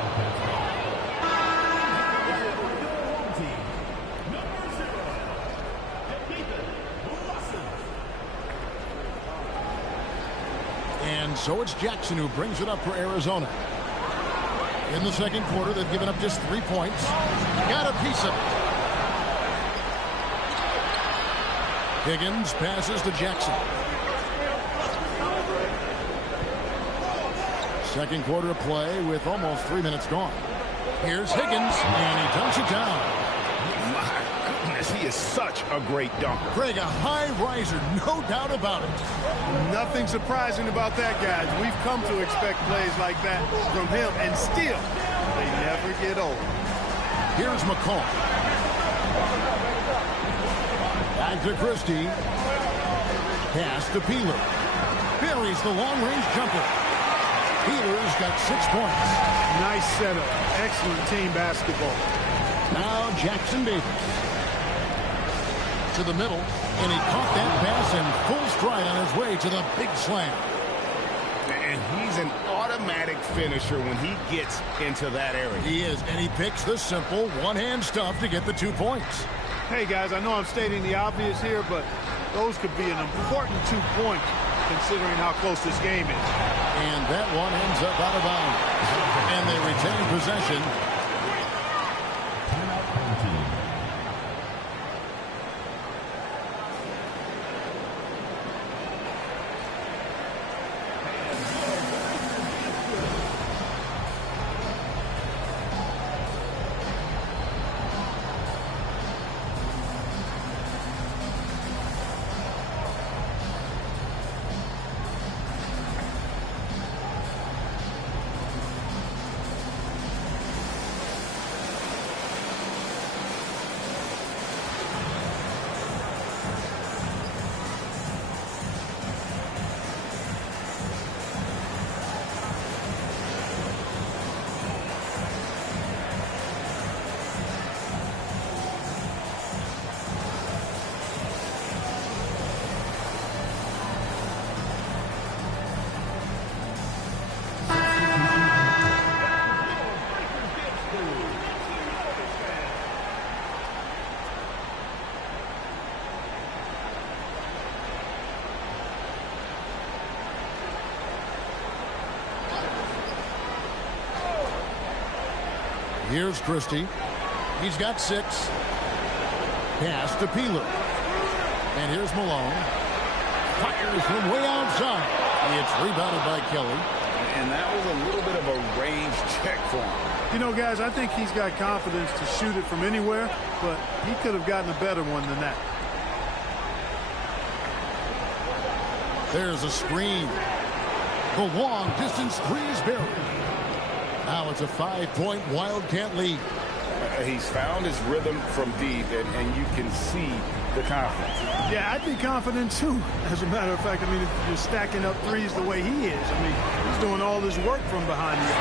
And so it's Jackson who brings it up for Arizona. In the second quarter, they've given up just 3 points. Got a piece of it. Higgins passes to Jackson. Second quarter of play with almost 3 minutes gone. Here's Higgins, and he dunks it down. He is such a great dunker. Craig, a high riser, no doubt about it. Nothing surprising about that, guys. We've come to expect plays like that from him, and still, they never get old. Here's McCall. Back to Christie. Pass to Peeler. Buries the long-range jumper. Peeler's got 6 points. Nice setup. Excellent team basketball. Now Jackson Davis. To the middle, and he caught that pass in full stride on his way to the big slam. And he's an automatic finisher when he gets into that area. He is, and he picks the simple one-hand stuff to get the 2 points. Hey, guys, I know I'm stating the obvious here, but those could be an important 2 points considering how close this game is. And that one ends up out of bounds. And they retain possession. Here's Christie. He's got 6. Pass to Peeler. And here's Malone. Fires from way outside. It's rebounded by Kelly. And that was a little bit of a range check for him. You know, guys, I think he's got confidence to shoot it from anywhere, but he could have gotten a better one than that. There's a screen. The long distance three is buried. Now it's a 5-point Wildcat lead. He's found his rhythm from deep, and you can see the confidence. Yeah, I'd be confident too. As a matter of fact, I mean, if you're stacking up threes the way he is, I mean, he's doing all this work from behind you.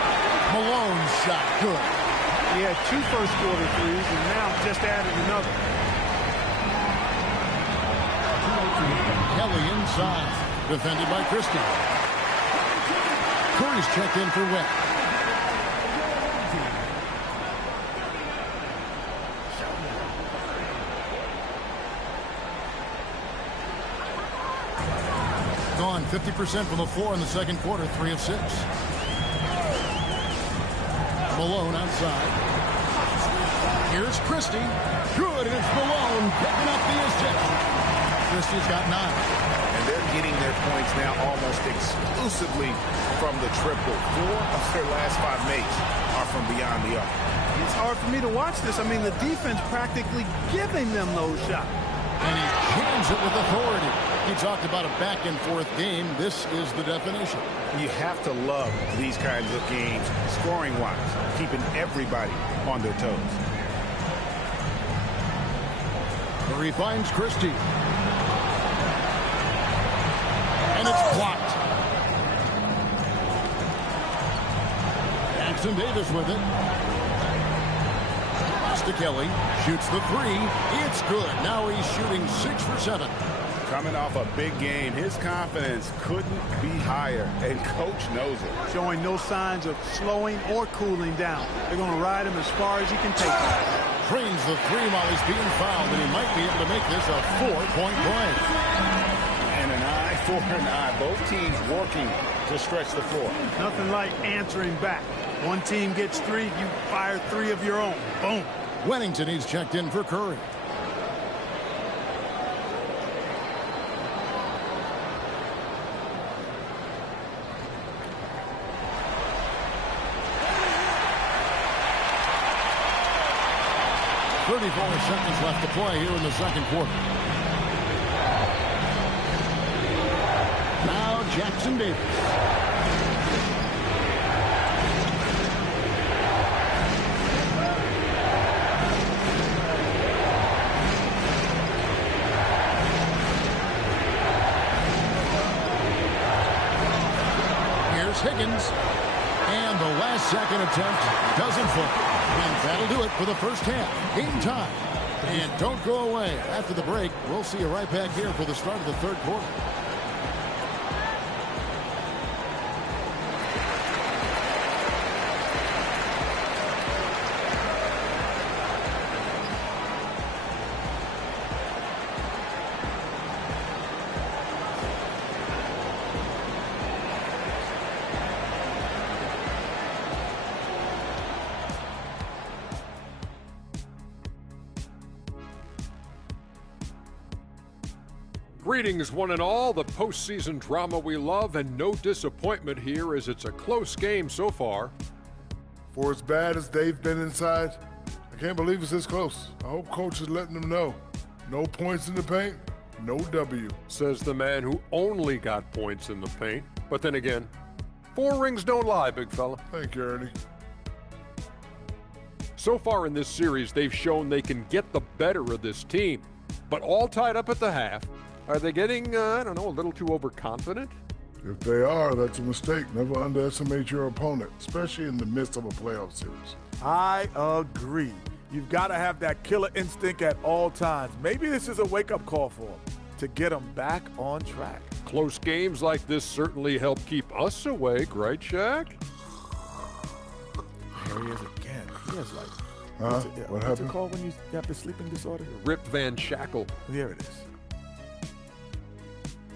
Malone's shot good. He had 2 first-quarter threes, and now just added another. Kelly inside, defended by Christie. Curry's checked in for West. gone 50% from the floor in the second quarter, 3 of 6. Malone outside. Here's Christie. Good, and it's Malone picking up the assist. Christie's got 9. And they're getting their points now almost exclusively from the triple. 4 of their last 5 makes are from beyond the arc. It's hard for me to watch this. I mean, the defense practically giving them those shots. And he jams it with authority. He talked about a back-and-forth game. This is the definition. You have to love these kinds of games, scoring-wise, keeping everybody on their toes. Murray finds Christie. And it's blocked. Jackson Davis with it. Pass to Kelly. Shoots the 3. It's good. Now he's shooting 6 for 7. Coming off a big game, his confidence couldn't be higher, and coach knows it. Showing no signs of slowing or cooling down. They're going to ride him as far as he can take him. Drains the 3 while he's being fouled, and he might be able to make this a 4-point play. And an eye for an eye. Both teams working to stretch the floor. Nothing like answering back. One team gets 3, you fire 3 of your own. Boom. Wennington, he's checked in for Curry. Seconds left to play here in the second quarter. Now Jackson Davis. Here's Higgins. And the last second attempt doesn't fall. And that'll do it for the first half. Game time. And don't go away. After the break, we'll see you right back here for the start of the third quarter. Greetings, one and all. The postseason drama we love, and no disappointment here as it's a close game so far. For as bad as they've been inside, I can't believe it's this close. I hope coach is letting them know. No points in the paint, no W. Says the man who only got points in the paint. But then again, 4 rings don't lie, big fella. Thank you, Ernie. So far in this series, they've shown they can get the better of this team. But all tied up at the half. Are they getting, I don't know, a little too overconfident? If they are, that's a mistake. Never underestimate your opponent, especially in the midst of a playoff series. I agree. You've got to have that killer instinct at all times. Maybe this is a wake-up call for them to get them back on track. Close games like this certainly help keep us awake, right, Shaq? There he is again. He has like, what what's happened? it called when you have the sleeping disorder? Rip Van Shackle. There it is.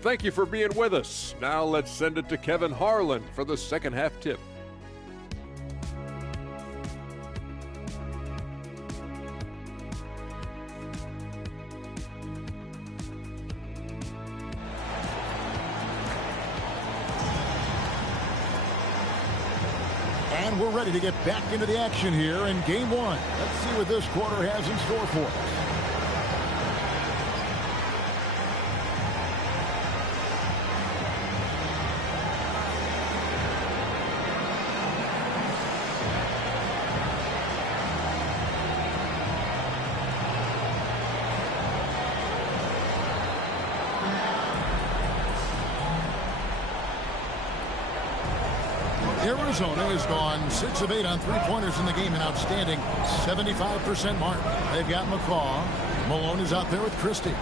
Thank you for being with us. Now let's send it to Kevin Harlan for the second half tip. And we're ready to get back into the action here in game 1. Let's see what this quarter has in store for us. Arizona has gone 6 of 8 on three-pointers in the game, an outstanding 75% mark. They've got McCaw. Malone is out there with Christie.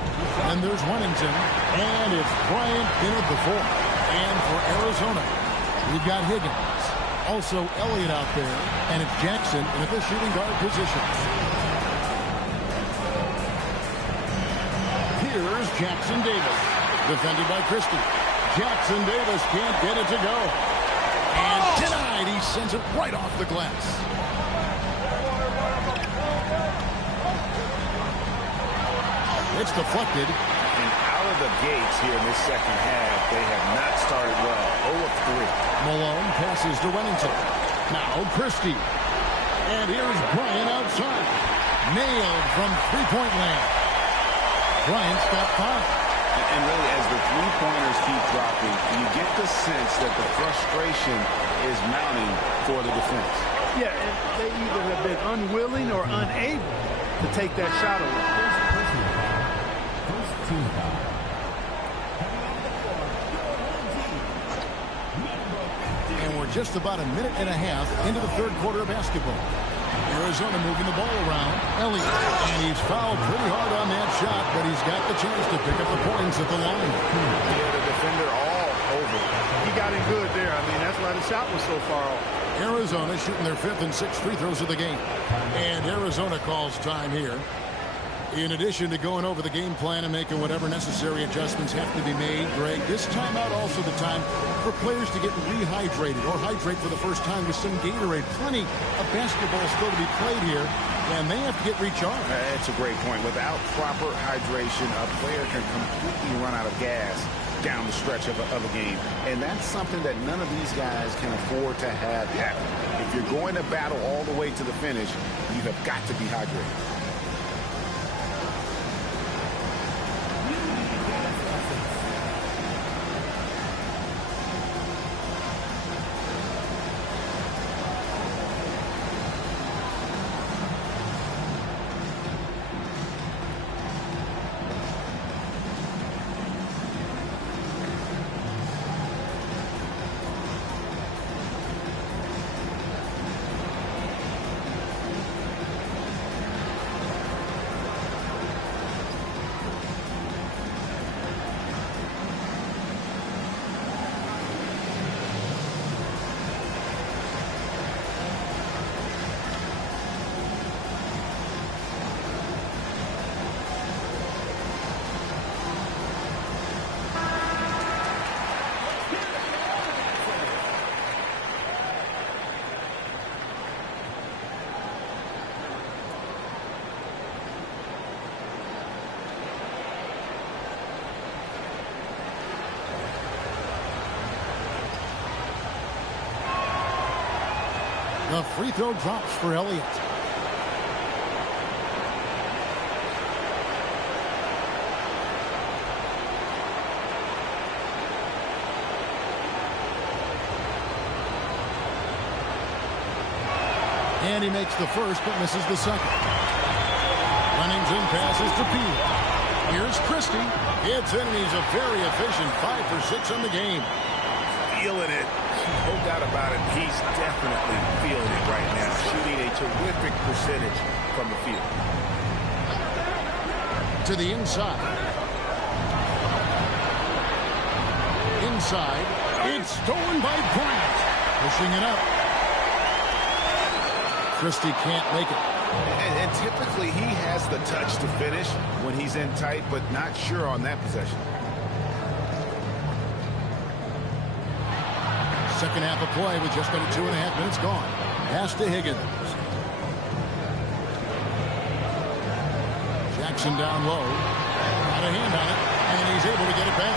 And there's Wennington. And it's Bryant in at the 4. And for Arizona, we've got Higgins. Also Elliott out there. And it's Jackson in the shooting guard position. Here's Jackson Davis, defended by Christie. Jackson Davis can't get it to go. And denied. He sends it right off the glass. It's deflected. And out of the gates here in this second half, they have not started well. 0 of 3. Malone passes to Remington. Now Christie. And here's Bryant outside. Nailed from three-point land. Bryant's got 5. And really, as the three-pointers keep dropping, you get the sense that the frustration is mounting for the defense. Yeah, and they either have been unwilling or unable to take that shot away. And we're just about a minute and a half into the third quarter of basketball. Arizona moving the ball around. Elliott. And he's fouled pretty hard on that shot, but he's got the chance to pick up the points at the line. Yeah, the defender all over. He got it good there. I mean, that's why the shot was so far off. Arizona shooting their 5th and 6th free throws of the game. And Arizona calls time here. In addition to going over the game plan and making whatever necessary adjustments have to be made, Greg, this timeout also the time for players to get rehydrated or hydrate for the first time with some Gatorade. Plenty of basketball still to be played here, and they have to get recharged. That's a great point. Without proper hydration, a player can completely run out of gas down the stretch of a game. And that's something that none of these guys can afford to have happen. If you're going to battle all the way to the finish, you have got to be hydrated. The free throw drops for Elliott. And he makes the first but misses the second. Remington passes to Peel. Here's Christie. Gets in, and he's a very efficient 5 for 6 on the game. Feeling it. No doubt about it. He's definitely feeling it right now. Shooting a terrific percentage from the field. To the inside. Inside. It's stolen by Bryant. Pushing it up. Christie can't make it. And typically he has the touch to finish when he's in tight, but not sure on that possession. Second half of play with just under 2.5 minutes gone. Pass to Higgins. Jackson down low. Got a hand on it, and he's able to get it back.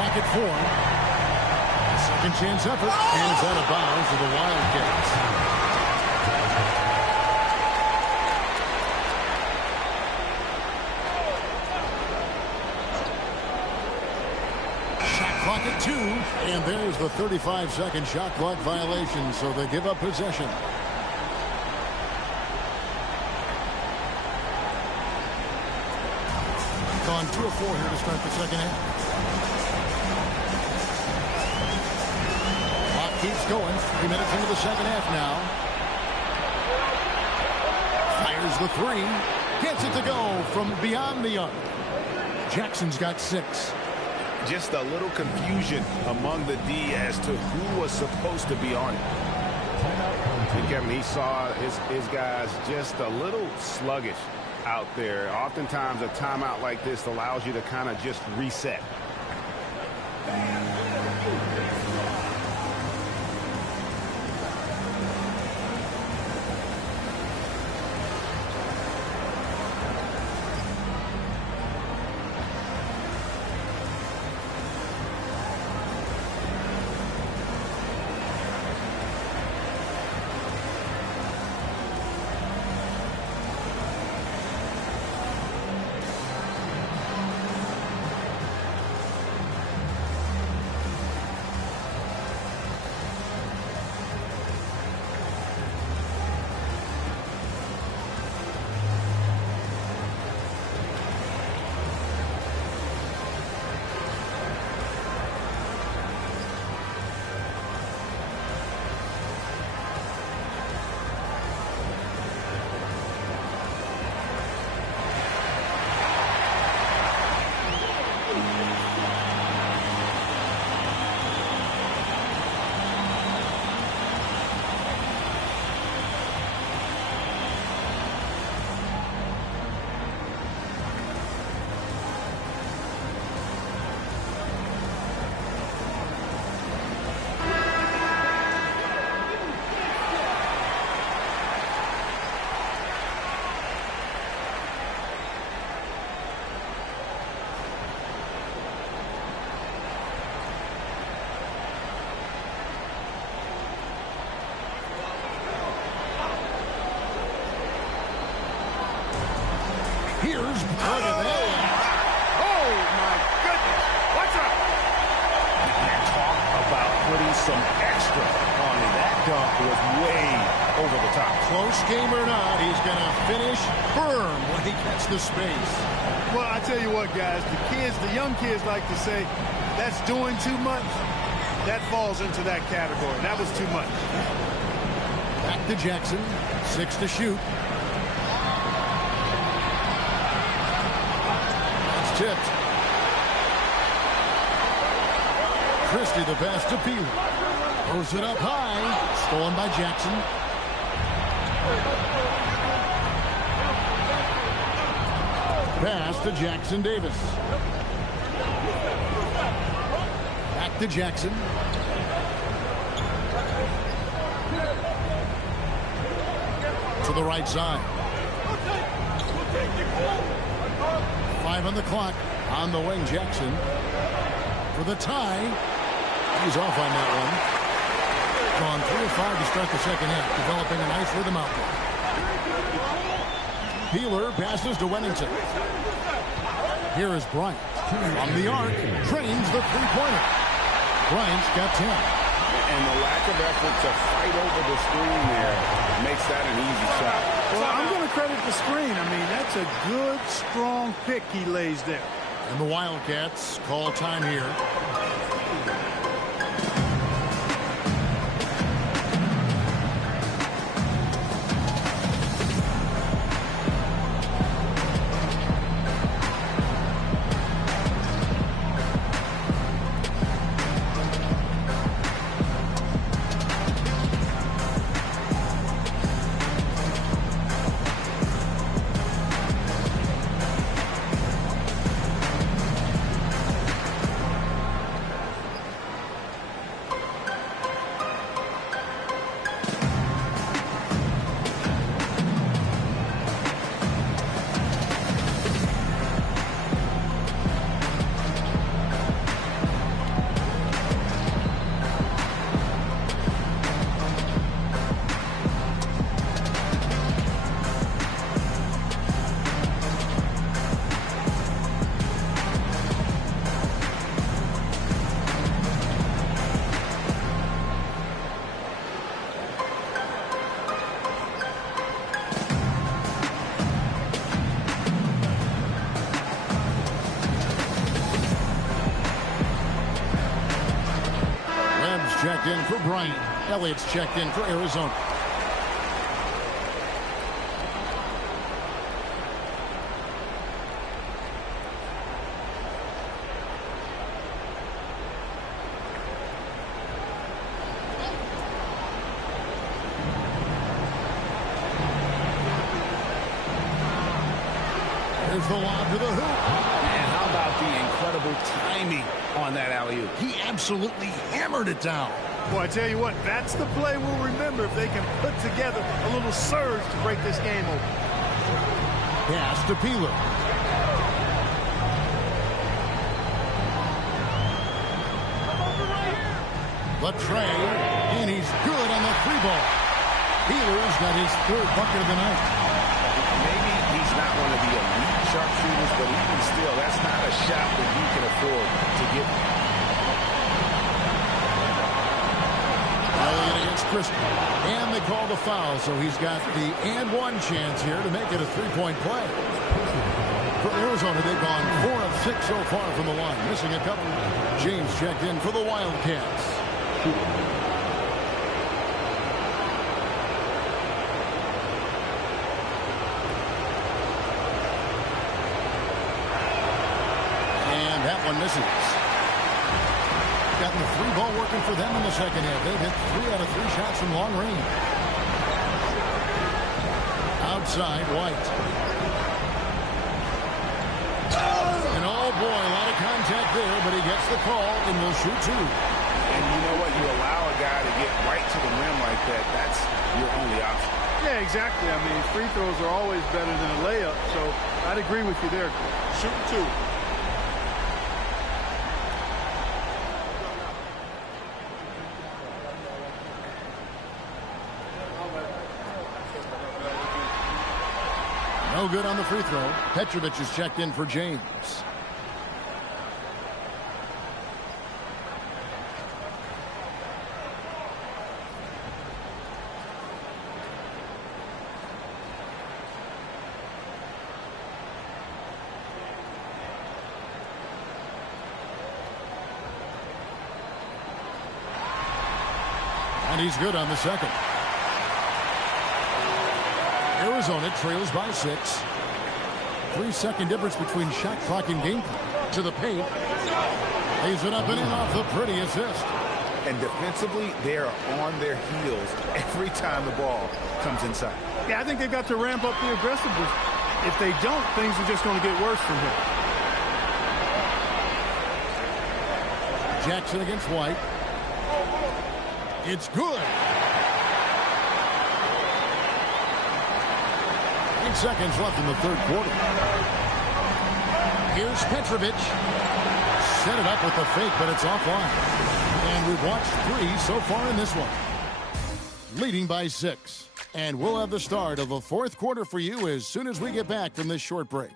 Pocket 4. Second chance effort, and it's out of bounds for the Wildcats. Clock at 2, and there's the 35-second shot clock violation, so they give up possession. Gone 2 of 4 here to start the second half. Clock keeps going. 3 minutes into the second half now. Fires the 3. Gets it to go from beyond the arc. Jackson's got 6. Just a little confusion among the D as to who was supposed to be on it. And Kevin, he saw his guys just a little sluggish out there. Oftentimes a timeout like this allows you to kind of just reset. Here's, look at that. Oh, my goodness. What's up? Talk about putting some extra on it. That dunk was way over the top. Close game or not, he's going to finish firm when he gets the space. Well, I tell you what, guys, the young kids like to say, that's doing too much. That falls into that category. That was too much. Back to Jackson, 6 to shoot. That's tipped. Christie the pass to Peeler. Throws it up high. Stolen by Jackson. Pass to Jackson Davis. Back to Jackson. To the right side. 5 on the clock. On the wing, Jackson. For the tie. He's off on that one. Gone 3 of 5 to start the second half. Developing a nice rhythm out there. Peeler passes to Wennington. Here is Bryant. On the arc. Trains the three-pointer. Bryant's got 10. And the lack of effort to fight over the screen there makes that an easy shot. Well, I'm going to credit the screen. I mean, that's a good, strong pick he lays there. And the Wildcats call time here. Checked in for Bryant. Elliott's checked in for Arizona. There's the lob to the hoop. And how about the incredible incredible timing on that alley-oop. He absolutely hammered it down. Well, I tell you what, that's the play we'll remember if they can put together a little surge to break this game open. Pass to Peeler. Latrey, and he's good on the three ball. Peeler's got his third bucket of the night. Maybe he's not one of the elite sharpshooters, but even still, that's not a shot that you can afford to get. Elliott against Christian. And they call the foul, so he's got the and one chance here to make it a three-point play. For Arizona, they've gone 4 of 6 so far from the line, missing a couple. James checked in for the Wildcats. And that one misses. Gotten the three ball working for them in the second half. They've hit 3 out of 3 shots from long range. Outside, White. And oh boy, a lot of contact there, but he gets the call and will shoot 2. And you know what? You allow a guy to get right to the rim like that, that's your only option. Yeah, exactly. I mean, free throws are always better than a layup, so I'd agree with you there. Shoot 2. No good on the free throw. Petrovic is checked in for James. And he's good on the second. Arizona trails by 6. 3-second difference between shot clock and game clock. To the paint. Lays it up and in off the pretty assist. And defensively, they are on their heels every time the ball comes inside. Yeah, I think they've got to ramp up the aggressiveness. If they don't, things are just going to get worse from here. Jackson against White. It's good. 8 seconds left in the third quarter. Here's Petrovic. Set it up with the fake, but it's offline. And we've watched 3 so far in this one. Leading by 6. And we'll have the start of the fourth quarter for you as soon as we get back from this short break.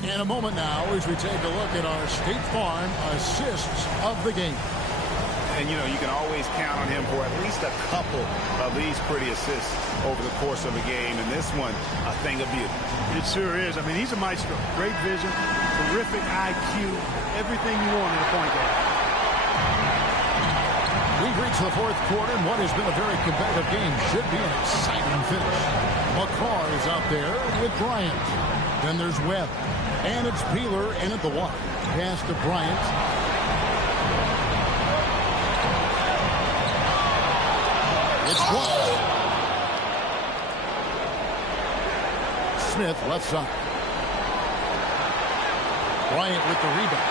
In a moment now as we take a look at our State Farm assists of the game. And, you know, you can always count on him for at least a couple of these pretty assists over the course of a game. And this one, a thing of beauty. It sure is. I mean, he's a maestro. Great vision, terrific IQ, everything you want in a point guard. We've reached the fourth quarter, and what has been a very competitive game should be an exciting finish. McCarr is out there with Bryant. Then there's Webb. And it's Peeler in at the one. Pass to Bryant. It's blocked. Smith left side. Bryant with the rebound.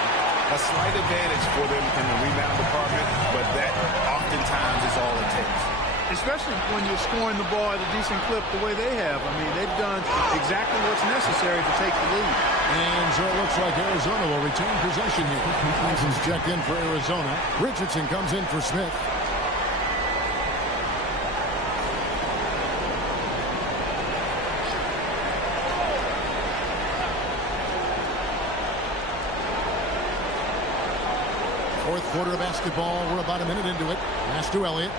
A slight advantage for them in the rebound department, but that oftentimes is all it takes. Especially when you're scoring the ball at a decent clip the way they have. I mean, they've done exactly what's necessary to take the lead. And so it looks like Arizona will retain possession here. Johnson's checked in for Arizona. Richardson comes in for Smith. Fourth quarter of basketball. We're about a minute into it. Pass to Elliott.